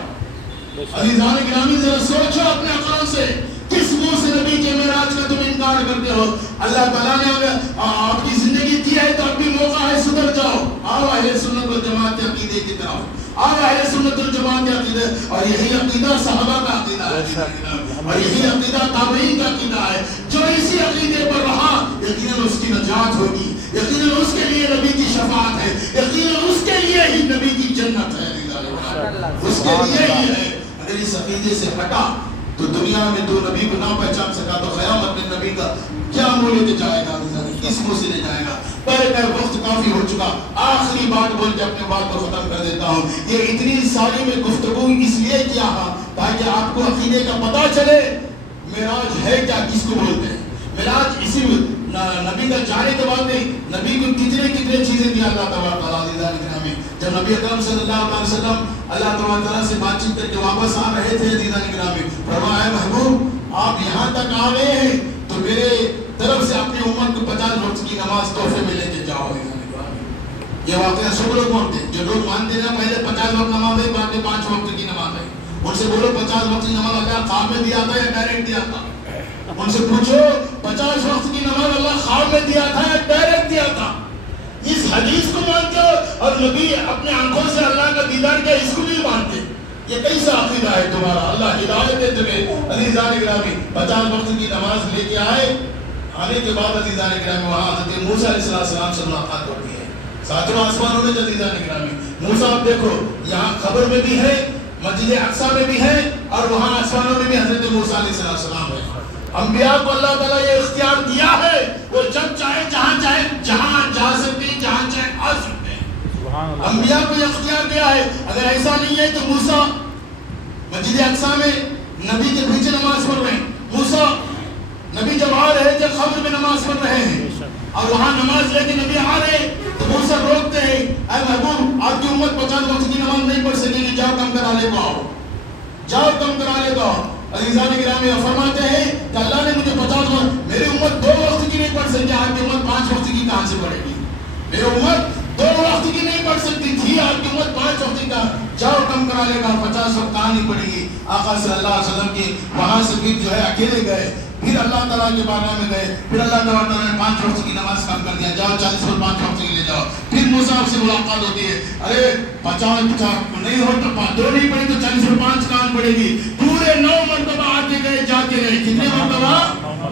عزیزان گرامی ذرا سوچو اپنے عقل سے کس منہ سے نبی کے معراج کا تم انکار کرتے ہو. اللہ تعالیٰ نے اگر آپ کی زندگی دی ہے تو اب بھی موقع ہے سدھر جاؤ. آؤ اہل سنت والجماعت عقیدے کی طرف آؤ. اہل سنت والجماعت عقیدے اور یہی عقیدہ صحابہ کا عقیدہ ہے اور یہی عقیدہ تابعین کا عقیدہ ہے. جو اسی عقیدے پر رہا یقیناً اس کی نجات ہوگی. یقیناً اس کے لیے نبی کی شفاعت ہے. یقیناً اس کے لیے ہی نبی کی جنت ہے. اس کے لیے ہی ہے. اگر اس عقیدے سے ہٹا تو دنیا میں تو نبی کو نہ پہچان سکا تو قیامت میں نبی کا کیا مول لے جائے گا. کس منہ سے لے جائے گا. پر وقت کافی ہو چکا. آخری بات بول کے اپنے بات کو ختم کر دیتا ہوں. یہ اتنی ساری میں گفتگو اس لیے کیا تاکہ آپ کو عقیدے کا پتہ چلے معراج ہے کیا, کس کو بولتے ہیں. معراج اسی نبی کا جانے کے بعد نہیں, نبی کو کتنے چیزیں دیا اللہ تعالیٰ میں. جب نبی اکرم صلی اللہ علیہ وسلم اللہ تعالیٰ سے بات چیت کر کے واپس آ رہے تھے عزیزان گرامی, فرمایا محبوب آپ یہاں تک آ گئے ہیں تو میرے طرف سے اپنی امت کو 50 وقت کی نماز تحفے میں لے کے جاؤ. یہ واقعہ سب لوگ مانتے ہیں. جو لوگ مانتے ہیں پہلے 50 وقت نماز ہے بعد میں 5 وقت کی نماز ہے. ان سے بولو 50 وقت کی نماز اللہ خواب میں دیا تھا یا ڈائریکٹ دیا تھا. ان سے پوچھو 50 وقت کی نماز اللہ خواب میں دیا تھا یا ڈائریکٹ دیا تھا. اس حدیث کو مانتے ہو اور نبی اپنے آنکھوں سے اللہ کا دیدار کیا اس کو نہیں مانتے. یہ کیسا عقیدہ ہے تمہارا. اللہ ہدایت دے تمہیں. عزیزان گرامی 50 وقت کی نماز لے کے آنے کے بعد عزیزان گرامی وہاں حضرت موسیٰ علیہ السلام سے ملاقات ہوتی ہے. ساتھوں آسمانوں میں عزیزان گرامی موسیٰ آپ دیکھو یہاں قبر میں بھی ہے, مسجد اقصی میں بھی ہے اور وہاں آسمانوں میں بھی حضرت موسیٰ علیہ السلام ہے. انبیاء کو اللہ تعالیٰ یہ اختیار دیا ہے وہ جب چاہے جہاں جا سکتے ہیں, جہاں چاہے آ سکتے ہیں. انبیاء کو یہ اختیار دیا ہے. اگر ایسا نہیں ہے تو موسیٰ مسجد اقصی میں نبی کے پیچھے نماز پڑھ رہے ہیں. موسیٰ نبی جب آ رہے تھے قبر میں نماز پڑھ رہے ہیں اور وہاں نماز لے کے نبی آ رہے تو موسیٰ روکتے ہیں اے محبوب آپ کی امت 50 وقت کی نماز نہیں پڑھ سکے گی, جاؤ کم کرا لے کو آؤ, جاؤ کم کرا لے کو آؤ. عزیزان گرامی فرماتے ہیں کہ اللہ نے مجھے 50 وقت, میری امت 2 وقت کی نہیں پڑھ سکتی. آپ کی امت 5 وقت کی کہاں سے پڑھے گی. میری امت 2 وقت کی نہیں پڑھ سکتی تھی, آپ کی امت 5 وقت کا. جاؤ کم کرا لے گا, 50 وقت کہاں نہیں پڑے گی. آقا صلی اللہ علیہ وسلم کی وہاں سے پھر جو ہے اکیلے گئے, پھر اللہ تعالیٰ کے بارگاہ میں گئے, پھر اللہ تعالیٰ نے 5 وقت کی نماز کم کر دیا. جاؤ 40 اور 5 وقت کی لے جاؤ. پھر موسیٰ سے ملاقات ہوتی ہے. ارے 50 نہیں ہو تو 2 نہیں پڑے تو 40 اور 5 کہاں پڑے گی. پورے 9 مرتبہ آتے گئے جاتے گئے. کتنے مرتبہ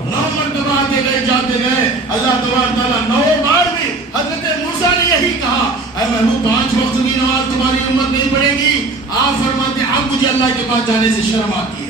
9 مرتبہ آتے گئے جاتے گئے. اللہ تعالیٰ 9 بار بھی حضرت موسیٰ نے یہی کہا اے محبوب 5 وقت کی نماز تمہاری امت نہیں پڑے گی. آپ فرماتے اب مجھے اللہ کے پاس جانے سے شرم آتی ہے,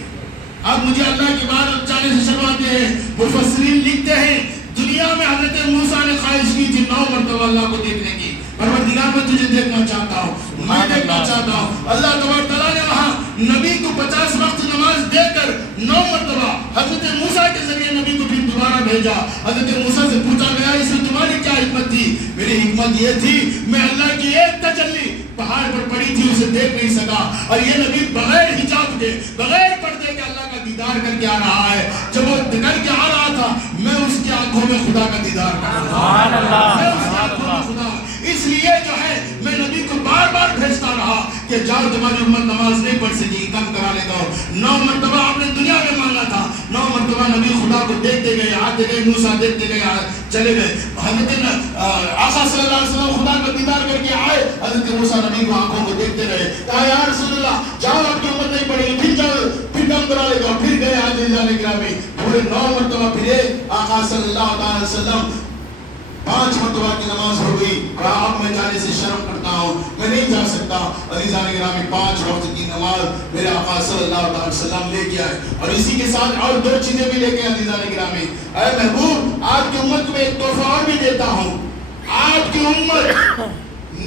اب مجھے اللہ کے بعد جانے سے شرم آتے ہیں. مفسرین لکھتے ہیں دنیا میں حضرت موسیٰ نے خواہش کی تھی 9 مرتبہ اللہ کو دیکھنے کی. پروردگار میں تجھے دیکھنا چاہتا ہوں, میں دیکھنا چاہتا ہوں. اللہ تبارک تعالیٰ نے وہاں نبی کو 50 وقت نماز دے کر 9 مرتبہ حضرت موسیٰ کے ذریعے نبی کو پھر دوبارہ بھیجا. حضرت موسیٰ سے پوچھا گیا اس میں تمہاری کیا حکمت تھی. میری حکمت یہ تھی میں اللہ کی ایک تجلی پہاڑ پر پڑی تھی اسے دیکھ نہیں سکا, اور یہ نبی بغیر حجاب کے بغیر پردے کے اللہ کا دیدار کر کے آ رہا ہے. جب وہ کر کے آ رہا تھا میں اس کی آنکھوں میں خدا کا دیدار کر رہا تھا, میں اس کی آنکھوں میں خدا. اس لیے جو ہے میں نبی کو بار بار بھیجتا رہا کہ جاؤ تمہاری امت نماز نہیں پڑھ سکی, کم کرا لے گا. 9 مرتبہ آپ نے دنیا میں مانگا تھا, 9 مرتبہ نبی خدا کو دیکھتے گئے آتے گئے. موسیٰ دیکھتے گئے چلے گئے. حضرت آقا صلی اللہ علیہ وسلم خدا کا دیدار کر کے آئے. حضرت موسیٰ نبی کو آنکھوں کو دیکھتے رہے. کہا یا رسول اللہ جاؤ آپ کی امت نہیں پڑے گی, پھر جاؤ پھر کم کرا لے گا. پھر گئے عزیزان گرامی پورے 9 مرتبہ پھرے. آقا صلی اللہ علیہ وسلم 5 مرتبہ کی نماز ہو گئی. کہا اب میں جانے سے شرم کرتا ہوں, میں نہیں جا سکتا. عزیزان گرامی 5 وقت کی نماز میرے آقا صلی اللہ علیہ وسلم لے کے آئے, اور اسی کے ساتھ اور 2 چیزیں بھی لے کے. عزیزان گرامی اے محبوب آپ کی امت کو ایک تحفہ اور بھی دیتا ہوں. آپ کی امت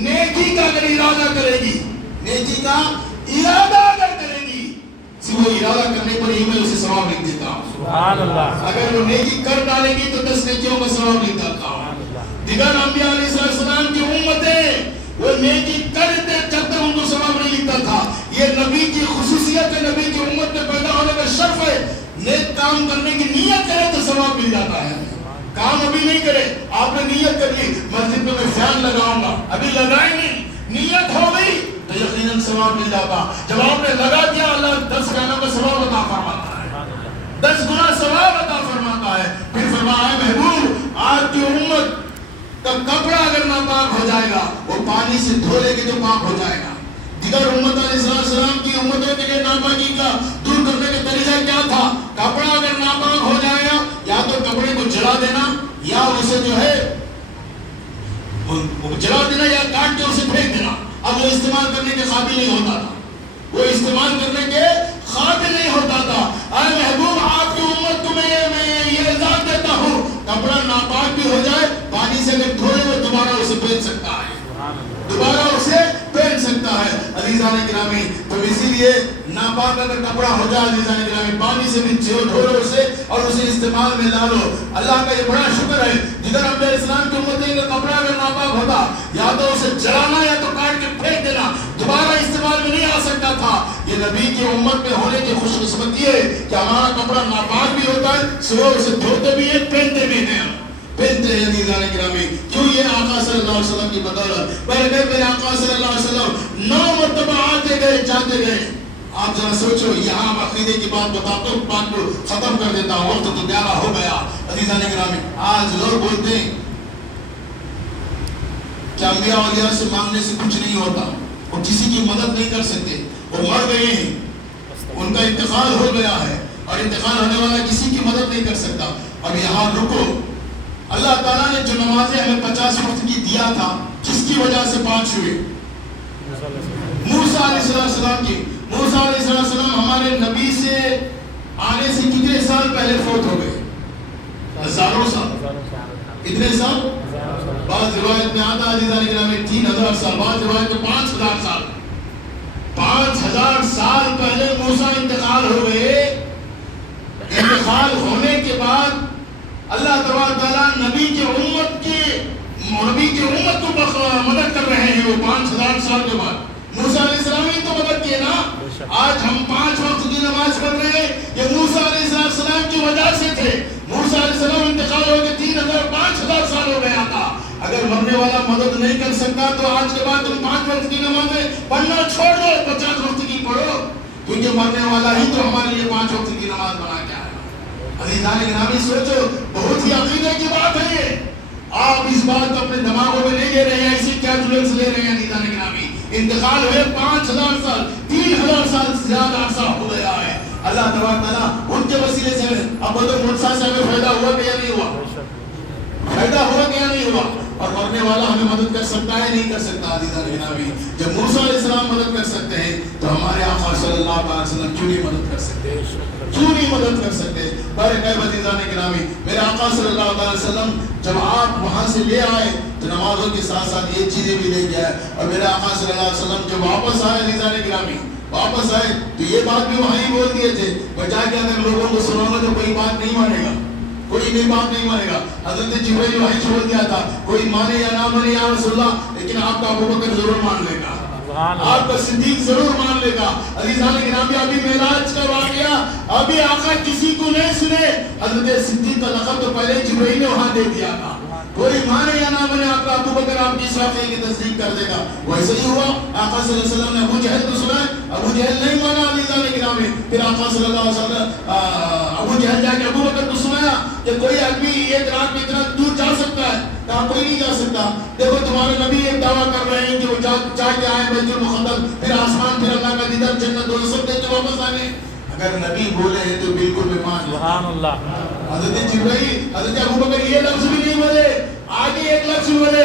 نیکی کا اگر ارادہ کرے گی, نیکی کا ارادہ اگر کرے گی, وہ ارادہ کرنے پر ہی میں اسے ثواب لکھ دیتا ہوں. سبحان اللہ. اگر وہ نیکی کر ڈالے گی تو 10 نیکیوں کا ثواب لکھ دیتا ہوں. دیگر انبیاء علیہ السلام کی امتیں وہ نیکی کرتے جب تک ان کو ثواب نہیں لکھتا تھا. یہ نبی کی خصوصیت ہے, نبی کی امت میں پیدا ہونے کا شرف ہے. نیک کام کرنے کی نیت کرے تو ثواب مل جاتا ہے. کام ابھی نہیں کرے, آپ نے نیت کر لی مسجد میں فین لگاؤں گا, ابھی لگائے نہیں, نیت ہو گئی تو یقیناً ثواب مل جاتا. جب آپ نے لگا دیا اللہ 10 فینوں کا ثواب عطا فرماتا ہے, 10 گنا ثواب عطا فرماتا ہے. پھر فرمایا محبوب آپ کی امت کا کپڑا اگر ناپاک ہو جائے گا وہ پانی سے دھو لے کے تو پاک ہو جائے گا. دیگر امت علیہ السلام کی امتوں کے لیے ناپاکی کا دور کرنے کا طریقہ کیا تھا؟ کپڑا اگر ناپاک ہو جائے گا یا تو کپڑے کو جلا دینا یا اسے جو ہے جلا دینا یا کاٹ کے اسے پھینک دینا. اب وہ استعمال کرنے کے قابل نہیں ہوتا تھا, وہ استعمال کرنے کے قابل نہیں ہوتا تھا. اے محبوب آپ کی امت کو میں یہ اعزاز دیتا ہوں, کپڑا ناپاک بھی ہو جائے پانی سے اگر دھوئے وہ دوبارہ اسے پہن سکتا ہے, دوبارہ اسے پہن سکتا ہے. عزیزان گرامی, تو اسی لیے ناپاک اگر کپڑا ہو جائے عزیزان گرامی پانی سے بھی دھو لو اسے اور اسے استعمال میں لا لو. اللہ کا یہ بڑا شکر ہے جدھر انبیاء اسلام کی امتیں کا کپڑا اگر ناپاک ہوتا یا تو اسے جلانا یا تو کاٹ کے پھینک دینا, دوبارہ استعمال میں نہیں آ سکتا تھا. یہ نبی کی امت میں ہونے کی خوش قسمتی ہے کہ ہمارا کپڑا ناپاک بھی ہوتا ہے, صبح اسے دھوتے بھی ہیں پہنتے بھی ہیں, پہنتے ہیں. عزیزان گرامی کیوں یہ آقا صلی اللہ علیہ وسلم کی بدولت. پہلے میرے آقا صلی اللہ علیہ وسلم 9 مرتبہ آتے گئے جاتے گئے. آپ ذرا سوچو, یہاں عقیدے کی بات بتاتا ہوں, بات کو ختم کر دیتا ہوں, وقت تو 11 ہو گیا. عزیزان گرامی آج لوگ بولتے ہیں کہ انبیاء اولیاء سے مانگنے سے کچھ نہیں ہوتا, وہ کسی کی مدد نہیں کر سکتے, وہ مر گئے ہیں, ان کا انتقال ہو گیا ہے اور انتقال ہونے والا کسی کی مدد نہیں کر سکتا. اب یہاں رکو, اللہ تعالیٰ نے جو نمازیں ہمیں 50 وقت کی دیا تھا جس کی وجہ سے 5 ہوئے, موسیٰ علیہ السلام کی. موسیٰ علیہ السلام ہمارے نبی سے آنے سے کتنے سال پہلے فوت ہو گئے؟ ہزاروں سال. کتنے سال؟ بعض روایت میں آتا عزیزان گرامی 3000 سال, بعض روایت میں 5000 سال. 5000 سال پہلے موسیٰ انتقال ہو گئے. انتقال ہونے کے بعد اللہ تبارک تعالیٰ نبی کی امت کو مدد کر رہے ہیں. وہ 5000 سال کے بعد موسیٰ علیہ السلام نے تو مدد کی نا. آج ہم 5 وقت کی نماز پڑھ رہے ہیں, یہ موسیٰ علیہ السلام کی وجہ سے تھے. موسیٰ علیہ السلام انتقال ہو کے 5000 سال ہو گیا تھا. اگر مرنے والا مدد نہیں کر سکتا تو آج کے بعد تم 5 وقت کی نمازیں پڑھنا چھوڑ دو, 50 وقت کی پڑھو, کیونکہ مرنے والا ہی تو ہمارے لیے 5 وقت کی نماز بنا کے آیا. عزیزان گرامی سوچو, بہت ہی عقیدے کی بات ہے یہ. آپ اس بات کو اپنے دماغوں میں نہیں لے رہے ہیں, ایسی کیلکولیشن لے رہے ہیں. عزیزان گرامی انتقال ہوئے 5000 سال, 3000 سال سے زیادہ عرصہ ہو گیا ہے. اللہ تبارک تعالیٰ ان کے وسیلے سے اب تو مرسا سے ہمیں فائدہ ہوا کہ یا نہیں ہوا, فائدہ ہوا کہ یا نہیں ہوا. اور مرنے والا ہمیں مدد کر سکتا ہے نہیں کر سکتا. عزیزان گرامی جب موسیٰ علیہ السلام مدد کر سکتے ہیں تو ہمارے آقا صلی اللہ علیہ وسلم کیوں نہیں مدد کر سکتے, کیوں نہیں مدد کر سکتے. عزیزان گرامی میرے آقا صلی اللہ علیہ وسلم جب آپ وہاں سے لے آئے تو نمازوں کے ساتھ ساتھ یہ چیزیں بھی لے کے آئے. اور میرے آقا صلی اللہ علیہ وسلم جب واپس آئے عزیزان گرامی واپس آئے تو یہ بات بھی وہاں ہی بول دیے تھے, بجائے کہ اگر لوگوں کو سناؤں گا تو کوئی بات نہیں مانے گا, کوئی نہیں بات نہیں مانے گا. حضرت جبرائیل وہی چھوڑ دیا تھا, کوئی مانے یا نہ مانے یا رسول اللہ, لیکن آپ کا ابوبکر ضرور مان لے گا, آپ کا صدیق ضرور مان لے گا. عزیزان گرامی ابھی معراج کا واقعہ ابھی آقا کسی کو نہیں سنے, حضرت صدیق کا لقب تو پہلے جبرائیل نے وہاں دے دیا تھا. کوئی مانے یا نہ مانے آپ کا ابوبکر آپ کی اس واقعے کی تصدیق کر دے گا. ویسے ہی ہوا, آقا صلی اللہ علیہ وسلم نے ابو جہل کو سنا, ابو جہل نہیں مانا. عزیزان گرامی پھر آقا صلی اللہ علیہ وسلم ابو جہل جا کے ابوبکر کو سنایا کہ کوئی آدمی ایک رات میں اتنا دور جا سکتا ہے, کہا کوئی نہیں جا سکتا. دیکھو تمہارے نبی ایک دعویٰ کر رہے ہیں کہ وہ جا کے آئے بیت المقدس, پھر آسمان, پھر اللہ کا دیدار, جنت, دو سب دے کے واپس آئے. اگر نبی بولے ہیں تو بالکل بھی مان. سبحان اللہ. حضرت جبرائیل حضرت ابوبکر یہ لفظ بھی نہیں بولے, آگے ایک لفظ بولے.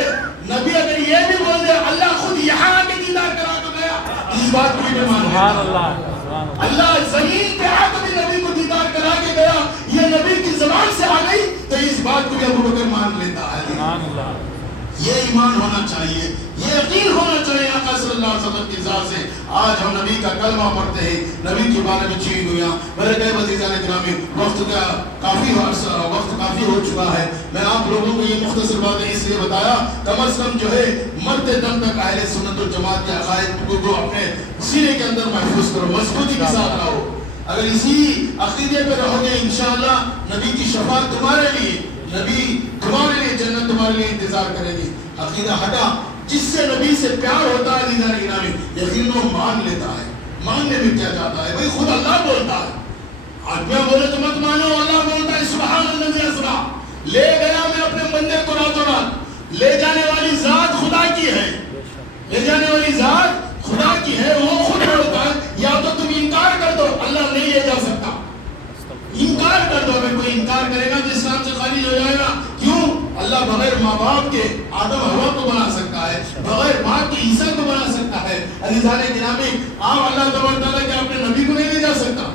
نبی اگر یہ بھی بول دے اللہ خود یہاں آ کے دیدار کرا کے گیا, اس بات کو بھی مان. سبحان اللہ. اللہ زمین پہ آ کے نبی کو دیدار کرا کے گیا, یہ نبی کی زبان سے آ گئی تو اس بات کو بھی ابوبکر مان لیتا ہے. سبحان اللہ. یہ ایمان ہونا چاہیے. یہ یقین ہونا چاہیے آقا صلی اللہ علیہ وسلم کی ذات سے. آج ہم نبی کا کلمہ پڑھتے ہیں, نبی کے بارے میں چین ہویا. میرے کئی عزیزان گرامی, وقت کافی ہو چکا ہے. میں آپ لوگوں کو یہ مختصر باتیں اس لیے بتایا, کم از کم جو ہے مرتے دم تک اہل سنت والجماعت کے عقائد کو اپنے سینے کے اندر محفوظ کرو, مضبوطی کے ساتھ رہو. اگر اسی عقیدے پہ رہو گے انشاءاللہ نبی کی شفاعت تمہارے لیے, نبی تمہارے لیے, جنت تمہارے لیے انتظار کرے گی. عقیدہ ہٹا, جس سے نبی سے پیار ہوتا ہے عزیزان گرامی, یقین وہ مان لیتا ہے. ماننے میں کیا جاتا ہے بھائی, خود اللہ بولتا ہے. آدمیاں بولے تو مت مانو, اللہ بولتا ہے سبحان الذی اسریٰ, لے گیا میں اپنے بندے کو راتوں رات. لے جانے والی ذات خدا کی ہے, لے جانے والی ذات خدا کی ہے, وہ خود بولتا ہے. یا تو تم انکار کر دو, اللہ نہیں لے جا سکتا. انکار کر دو, اگر کوئی انکار کرے گا تو اسلام سے خارج ہو جائے گا. کیوں؟ اللہ بغیر ماں باپ کے آدم حوا کو بنا سکتا ہے, بغیر ماں کے عیسیٰ کو بنا سکتا ہے. عزیزان گرامی, آپ اللہ تبارک تعالیٰ کے اپنے نبی کو نہیں لے جا سکتا.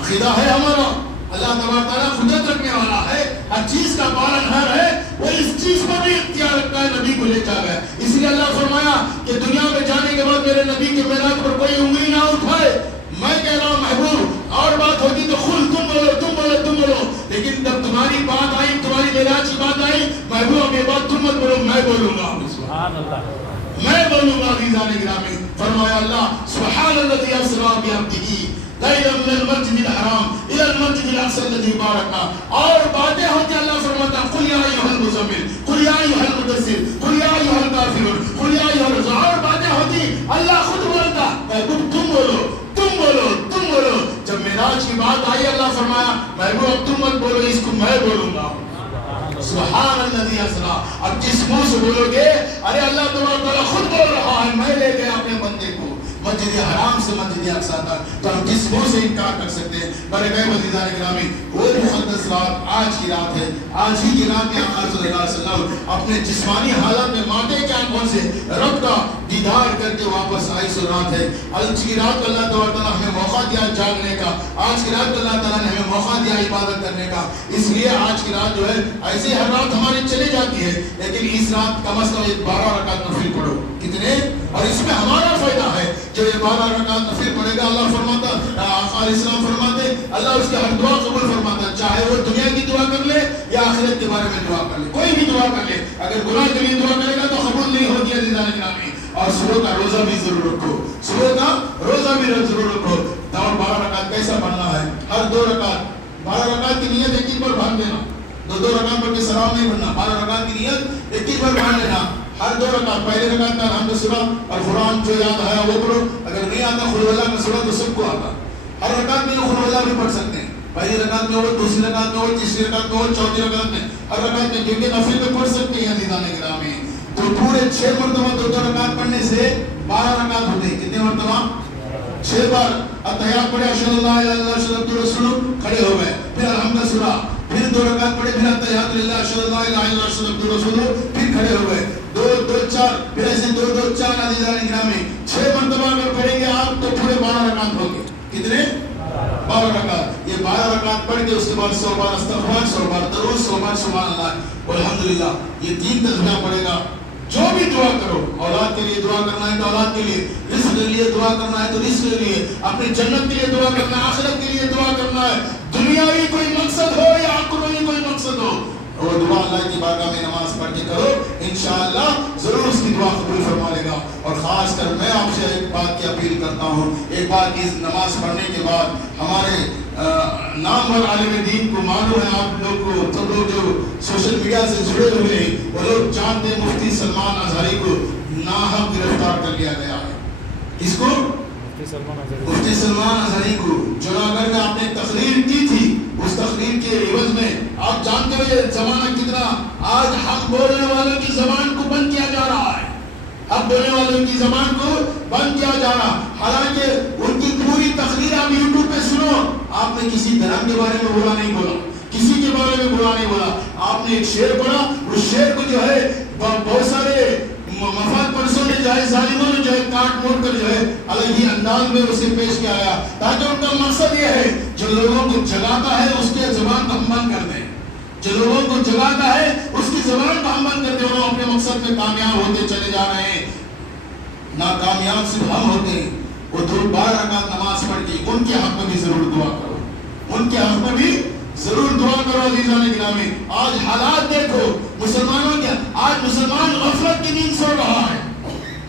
عقیدہ ہے ہمارا, اللہ تبارک تعالیٰ قدرت رکھنے والا ہے, ہر چیز کا پالنہار ہے, وہ اس چیز کو بھی اختیار رکھتا ہے, نبی کو لے جا گیا. اس لیے اللہ فرمایا کہ دنیا میں جانے کے بعد میرے نبی کے میدان پر کوئی انگلی نہ اٹھائے. میں کہہ رہا ہوں محبوب, اور بات ہوتی تو خود تم بولو, تم بولو, تم بولو, لیکن جب تمہاری بات آئی, تمہاری معراج کی بات آئی, محبوب یہ بات تم مت بولو, میں بولوں گا. سبحان اللہ, میں بولوں گا. عزیزان گرامی, فرمایا اللہ سبحان الذی اسریٰ بعبدہ لیلا من المسجد الحرام الى المسجد الاقصى الذي باركنا. اور باتیں ہوتی, اللہ فرماتا قل یا ایھا المزمل قل یا ایھا المدثر قل یا ایھا الکافرون قل یا ایھا الرسول. اور باتیں ہوتی, اللہ خود بولتا, محبوب تم بولو, تم بولو, تم بولو. جب معراج کی بات آئی, اللہ فرمایا محبوب تم مت بولو, اس کو میں بولوں گا. سبحان الذی اسریٰ. اب جس منہ سے بولو گے, ارے اللہ تبارک تعالیٰ خود بول رہا ہے, میں لے گیا اپنے بندے کو مسجد حرام سے مسجد اقصیٰ تک, تو ہم کس منہ سے انکار کر سکتے ہیں؟ بڑے گئے عزیزان گرامی, وہ مقدس رات آج کی رات ہے. آج ہی کی رات میں آقا صلی اللہ علیہ وسلم اپنے جسمانی حالت میں ماتے کے آنکھوں سے رب کا دیدار کر کے واپس آئی. سو رات ہے, آج کی رات اللہ تعالیٰ ہمیں موقع دیا جاگنے کا, آج کی رات اللہ تعالیٰ نے ہمیں موقع دیا عبادت کرنے کا. اس لیے آج کی رات جو ہے, ایسے ہر رات ہماری چلی جاتی ہے, لیکن اس رات کم از کم 12 رکعت نفل پڑھو. کتنے؟ اور اس میں ہمارا فائدہ ہے, جو 12 رکعت نفل پڑھے گا, اللہ فرماتا, آقا علیہ السلام فرماتے, اللہ اس کی ہر دعا قبول فرماتا, چاہے وہ دنیا کی دعا کر لے یا آخرت کے بارے میں دعا کر لے, کوئی بھی دعا کر لے. اگر گناہ کے لیے دعا کرے گا تو قبول نہیں ہوگی. عزیزان گرامی, اور صبح کا روزہ بھی ضرور رکھو, صبح کا روزہ بھی ضرور رکھو. اور 12 رکعت کیسا پڑھنا ہے؟ ہر 2 رکعت, 12 رکعت کی نیت ایک بار بھاگ لینا, 2 رکعت پڑھ کے سلام نہیں پڑھنا. 12 رکعت کی نیت ایک بار بھاگ لینا. ہر 2 رکعت, پہلے رکعت کا الحمد سورہ اور قرآن جو یاد آیا وہ پڑھو. اگر نہیں آتا قل اللہ کا سورہ تو سب کو آتا. ہر رکعت میں قل اللہ بھی پڑھ سکتے ہیں, پہلی رکعت میں ہو, دوسری رکعت میں ہو, تیسری رکعت میں ہو, چوتھی رکعت میں, ہر رکعت میں, کیونکہ نفل میں پڑھ سکتے ہیں. عزیزان گرامی, تو پورے 6 مرتبہ 2 رکعت پڑھنے سے 12 رکعت ہوتے ہیں. کتنے مرتبہ؟ 6 بار. اتحیات پڑھے, اشہدو لا الہ الا اللہ اشہدو انہ محمد رسول اللہ, کھڑے ہو گئے, پھر الحمد سورہ, پھر 2 رکعت پڑھے, پھر اتحیات للہ اشہدو لا الہ الا اللہ اشہدو انہ محمد رسول اللہ, پھر کھڑے ہو گئے. 2 4, پھر ایسے 2 2 4. عزیزان گرامی, 6 مرتبہ اگر پڑھیں گے آپ تو پورے 12 رکعت ہوں گے. کتنے؟ 12 رکعت. یہ 12 رکعت پڑھ کے اس کے بعد 100 بار استغفار, 100 بار درود, 100 بار سبحان اللہ والحمدللہ. یہ 3 تسبیح پڑھے گا. جو بھی دعا کرو, اولاد کے لیے دعا کرنا ہے تو اولاد کے لیے, رزق کے لیے دعا کرنا ہے تو رزق کے لیے, اپنی جنت کے لیے دعا کرنا ہے, آخرت کے لیے دعا کرنا ہے, دنیاوی کوئی مقصد ہو یا آخروی کوئی مقصد ہو, وہ دعا اللہ کی بارگاہ میں نماز پڑھ کے کرو, انشاءاللہ ضرور اس کی دعا قبول فرما لے گا. اور خاص کر میں آپ سے ایک بات کی اپیل کرتا ہوں, ایک بات اس نماز پڑھنے کے بعد ہمارے نامور عالم دین کو معلوم ہے, آپ لوگ کو, سب لوگ جو سوشل میڈیا سے جڑے ہوئے ہیں وہ لوگ جانتے ہیں مفتی سلمان اظہری کو ناحق گرفتار کر لیا گیا ہے. اس کو مفتی سلمان اظہری کو جوناگڑھ میں آپ نے تقریر کی تھی, اس تقریر کے عوض میں آپ جانتے ہو یہ زمانہ کتنا, آج حق بولنے والوں کی زبان کو بند کیا جا رہا ہے, حق بولنے والوں کی زبان کو بند کیا جا رہا. حالانکہ ان کی پوری تقریر آپ یوٹیوب پہ سنو, آپ نے کسی دھرم کے بارے میں برا نہیں بولا, کسی کے بارے میں برا نہیں بولا. آپ نے ایک شعر پڑھا, اس شعر کو جو ہے بہت سارے مفاد پرسوں نے جو ہے, ظالموں نے جو ہے کاٹ موڑ کر جو ہے الگ انداز میں اسے پیش کیا آیا, تاکہ ان کا مقصد یہ ہے جو لوگوں کو جگاتا ہے اس کے زبان کو ہم بند کر دیں, جو لوگوں کو جگاتا ہے اس کی کی زبان کو ہم بند کرتے ہیں، اپنے مقصد میں کامیاب ہوتے چلے جا رہے ہیں۔ ناکامیاب صرف ہم ہوتے ہیں۔ وہ 12 رکعت نماز پڑھ کے ان کے حق میں بھی ضرور دعا کرو، ان کے حق میں بھی ضرور دعا کرو۔ عزیزان گرامی، آج حالات دیکھو مسلمانوں کے، آج مسلمان غفلت کی نیند سو رہا ہے۔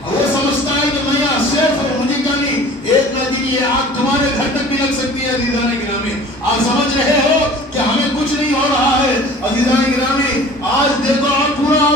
وہ سمجھتا ہے کہ میں یہاں سیف ہوں، مجھے کیا نہیں، ایک نہ دن یہ آگ تمہارے گھر تک بھی لگ سکتی ہے۔ عزیزان گرامی، آپ سمجھ رہے ہو کہ ہمیں کچھ نہیں ہو رہا ہے۔ عزیزان گرامی، آج دیکھو آپ پورا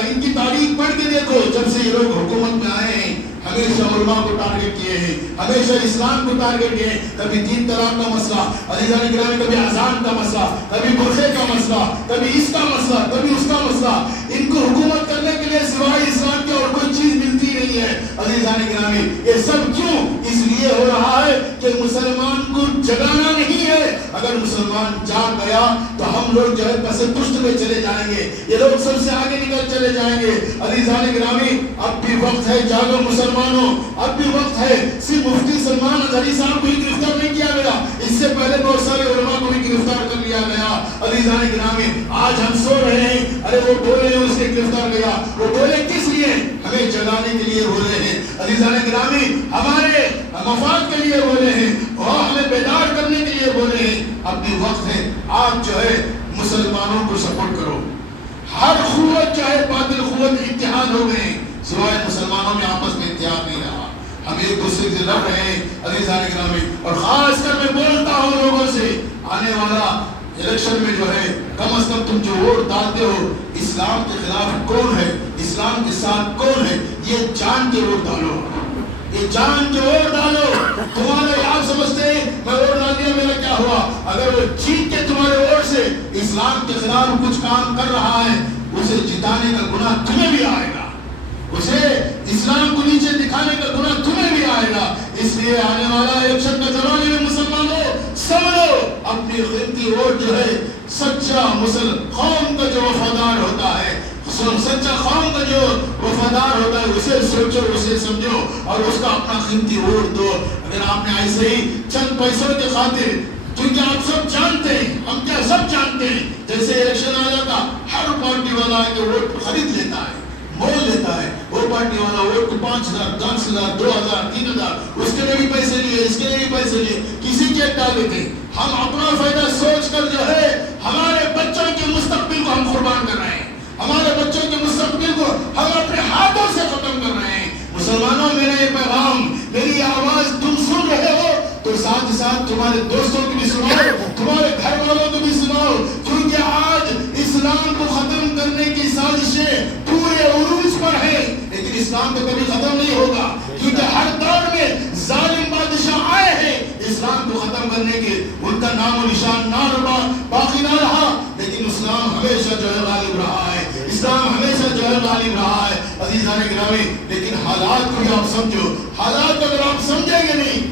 ان کی تاریخ پڑھ کے دیکھو، جب سے یہ لوگ حکومت میں آئے ہیں ہمیشہ علماء کو ٹارگٹ کیے ہیں، ہمیشہ اسلام کو ٹارگٹ کیے ہیں۔ کبھی 3 طلاق کا مسئلہ، عزیزان گرامی، کبھی اذان کا مسئلہ، کبھی برقعے کا مسئلہ، کبھی اس کا مسئلہ، کبھی اس کا مسئلہ۔ ان کو حکومت کرنے کے لیے سوائے اسلام کے اور کوئی چیز ملتی نہیں ہے۔ عزیزان گرامی، یہ سب کیوں؟ اس لیے ہو رہا ہے کہ مسلمان کو جگانا نہیں ہے۔ اگر مسلمان جاگ گیا تو ہم لوگ جو ہے پس پشت میں چلے جائیں گے، یہ لوگ سب سے آگے نکل چلے جائیں گے۔ عزیزان گرامی، اب بھی وقت ہے، جاگو مسلمانوں، اب بھی وقت ہے۔ صرف مفتی سلمان اظہری صاحب کو ہی گرفتار نہیں کیا گیا، اس سے پہلے بہت سارے علماء کو بھی گرفتار کر لیا گیا۔ عزیزان گرامی، آج ہم سو رہے ہیں، ارے وہ بولے اس سے گرفتار گیا، وہ بولے کس لیے؟ ہمیں جگانے کے لیے بولے ہیں۔ عزیزان گرامی، ہمارے مفاد کے لیے بولے ہیں اور ہمیں بیدار کرنے کے لیے بولے ہیں۔ اب بھی وقت ہے، آپ جو ہے مسلمانوں کو سپورٹ کرو۔ ہر قوت چاہے باطل قوت اتحاد ہو گئے، سوائے مسلمانوں میں آپس میں اتحاد نہیں رہا۔ ہم ایک دوسرے سے لڑ رہے ہیں۔ عزیزان گرامی، اور خاص کر میں بولتا ہوں لوگوں سے، آنے والا الیکشن میں جو ہے کم از کم تم جو ووٹ ڈالتے ہو، اسلام کے خلاف کون ہے، اسلام کے ساتھ کون ہے، یہ جان کے ووٹ ڈالو، یہ جان کے ووٹ ڈالو۔ تمہارے آپ سمجھتے ہیں میں ووٹ ڈال دیا میرا کیا ہوا؟ اگر وہ جیت کے تمہارے ووٹ سے اسلام کے خلاف کچھ کام کر رہا ہے، اسے جتانے کا گناہ تمہیں بھی آئے گا، اسے اسلام کو نیچے دکھانے کا گناہ تمہیں بھی آئے گا۔ اس لیے آنے والا الیکشن کا زمانے میں مسلمانوں سمجھو، اپنی قیمتی ووٹ جو ہے سچا مسلم قوم کا جو وفادار ہوتا ہے، سچا قوم کا جو وفادار ہوتا ہے، اسے سوچو، اسے سمجھو اور اس کا اپنا قیمتی ووٹ دو۔ اگر آپ نے ایسے ہی چند پیسوں کے خاطر، کیونکہ آپ سب جانتے ہیں، ہم کیا سب جانتے ہیں، جیسے الیکشن آ جاتا ہر پارٹی والا کے ووٹ خرید لیتا ہے، مول لیتا ہے، وہ پارٹی والا ووٹ کو 5,000 10,000 2,000 3,000 اس کے لیے بھی پیسے لیے، اس کے لیے بھی پیسے لیے، کسی کے ڈال دیتے۔ ہم اپنا فائدہ سوچ کر جو ہے ہمارے بچوں کے مستقبل کو ہم قربان کر رہے ہیں، ہمارے بچوں کے مستقبل کو ہم اپنے ہاتھوں سے ختم کر رہے ہیں۔ مسلمانوں، میرا یہ پیغام، میری آواز تم سن رہے ہو تو ساتھ ساتھ تمہارے دوستوں کو بھی سناؤ، تمہارے گھر والوں کو بھی سناؤ، کیونکہ آج اسلام کو ختم کرنے کی سازشیں پورے عروج پر ہیں، لیکن اسلام تو کبھی ختم نہیں ہوگا، کیونکہ ہر دور میں ظالم بادشاہ آئے ہیں اسلام کو ختم کرنے کے، ان کا نام و نشان نہ باقی نہ رہا، لیکن اسلام ہمیشہ جو ہے غالب رہا ہے، اسلام ہمیشہ جو ہے غالب رہا ہے۔ عزیزان گرامی، لیکن حالات کو بھی آپ سمجھو، حالات اگر آپ سمجھیں گے نہیں،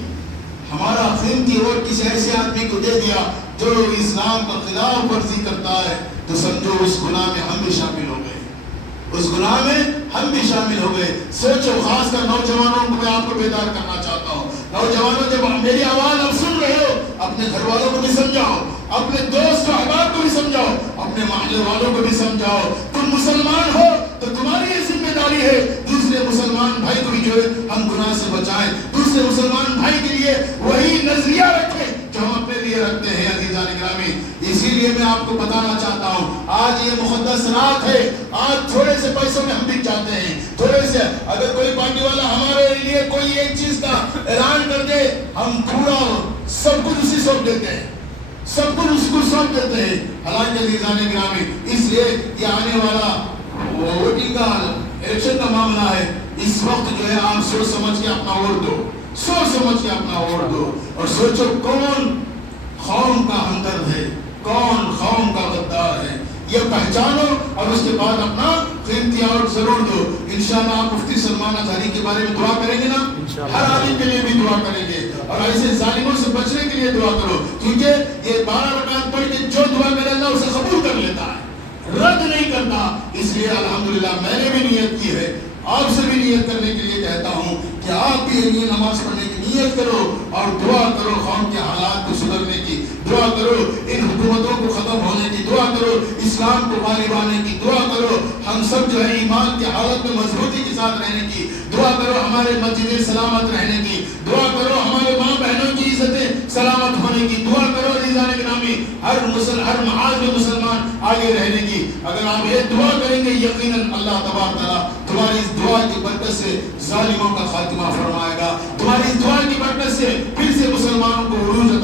ہمارا قیمتی ووٹ کسی ایسے آدمی کو دے دیا جو اسلام کا خلاف ورزی کرتا ہے، تو سمجھو اس گناہ میں ہم بھی شامل ہو گئے، اس گناہ میں ہم بھی شامل ہو گئے۔ سوچو، خاص کر نوجوانوں کو میں آپ کو بیدار کرنا چاہتا ہوں۔ نوجوانوں، جب میری آواز آپ سن رہے ہو، اپنے گھر والوں کو بھی سمجھاؤ، اپنے دوست و احباب کو بھی سمجھاؤ، اپنے محلے والوں کو بھی سمجھاؤ۔ تم مسلمان ہو تو تمہاری یہ ذمہ داری ہے دوسرے مسلمان بھائی کو بھی جو ہے ہم گناہ سے بچائیں، دوسرے مسلمان بھائی کے لیے وہی نظریہ رکھیں جو ہم اپنے لیے رکھتے ہیں۔ عزیزان گرامی، اسی لیے میں آپ کو بتانا چاہتا ہوں، آج یہ مقدس رات ہے، آج تھوڑے سے پیسوں میں ہم بک جاتے ہیں، تھوڑے سے اگر کوئی پارٹی والا ہمارے لیے کوئی ایک چیز کا اعلان کر دے، ہم پورا سب کچھ اسی سونپ دیتے ہیں، سب کچھ اس کو سونپ دیتے ہیں۔ حالانکہ عزیزان گرامی، اس لیے یہ آنے والا ووٹنگ کا الیکشن کا معاملہ ہے، اس وقت جو ہے آپ سوچ سمجھ کے اپنا ووٹ دو، سوچ سمجھ کے اپنا ووٹ دو، اور سوچو کون قوم کا ہمدرد ہے، کون قوم کا غدار ہے، یہ پہچانو اور اس کے بعد اپنا قیمتی ووٹ ضرور دو۔ انشاءاللہ آپ مفتی سلمان اظہری کے بارے میں دعا کریں گے نا، ہر عالم کے لیے بھی دعا کریں گے، اور ایسے ظالموں سے بچنے کے لیے دعا کرو، کیونکہ یہ 12 رکعت پڑھ کے جو دعا کرے اللہ اسے قبول کر لیتا ہے، رد نہیں کرتا۔ اس لیے الحمدللہ میں نے بھی نیت کی ہے، آپ سے بھی نیت کرنے کے لیے کہتا ہوں کہ آپ بھی یہ نماز پڑھنے کے لیے نیت کرو اور دعا کرو قوم کے حالات کو سدھرنے کی، دعا کرو ان حکومتوں کو ختم ہونے کی، دعا کرو اسلام کو غالب آنے کی، دعا کرو ہم سب جو ہے ایمان کی حالت میں مضبوطی کے ساتھ رہنے کی، دعا کرو ہمارے مسجدیں سلامت رہنے کی، دعا کرو ہمارے ماں بہنوں کی عزتیں سلامت ہونے کی، دعا کرو عزیزان گرامی ہر محاذ میں مسلمان آگے رہنے کی۔ اگر آپ یہ دعا کریں گے یقیناً اللہ تبارک تعالیٰ تمہاری اس دعا کی برکت سے ظالموں کا خاتمہ فرمائے گا، تمہاری اس دعا کی برکت سے پھر سے مسلمانوں کو عروج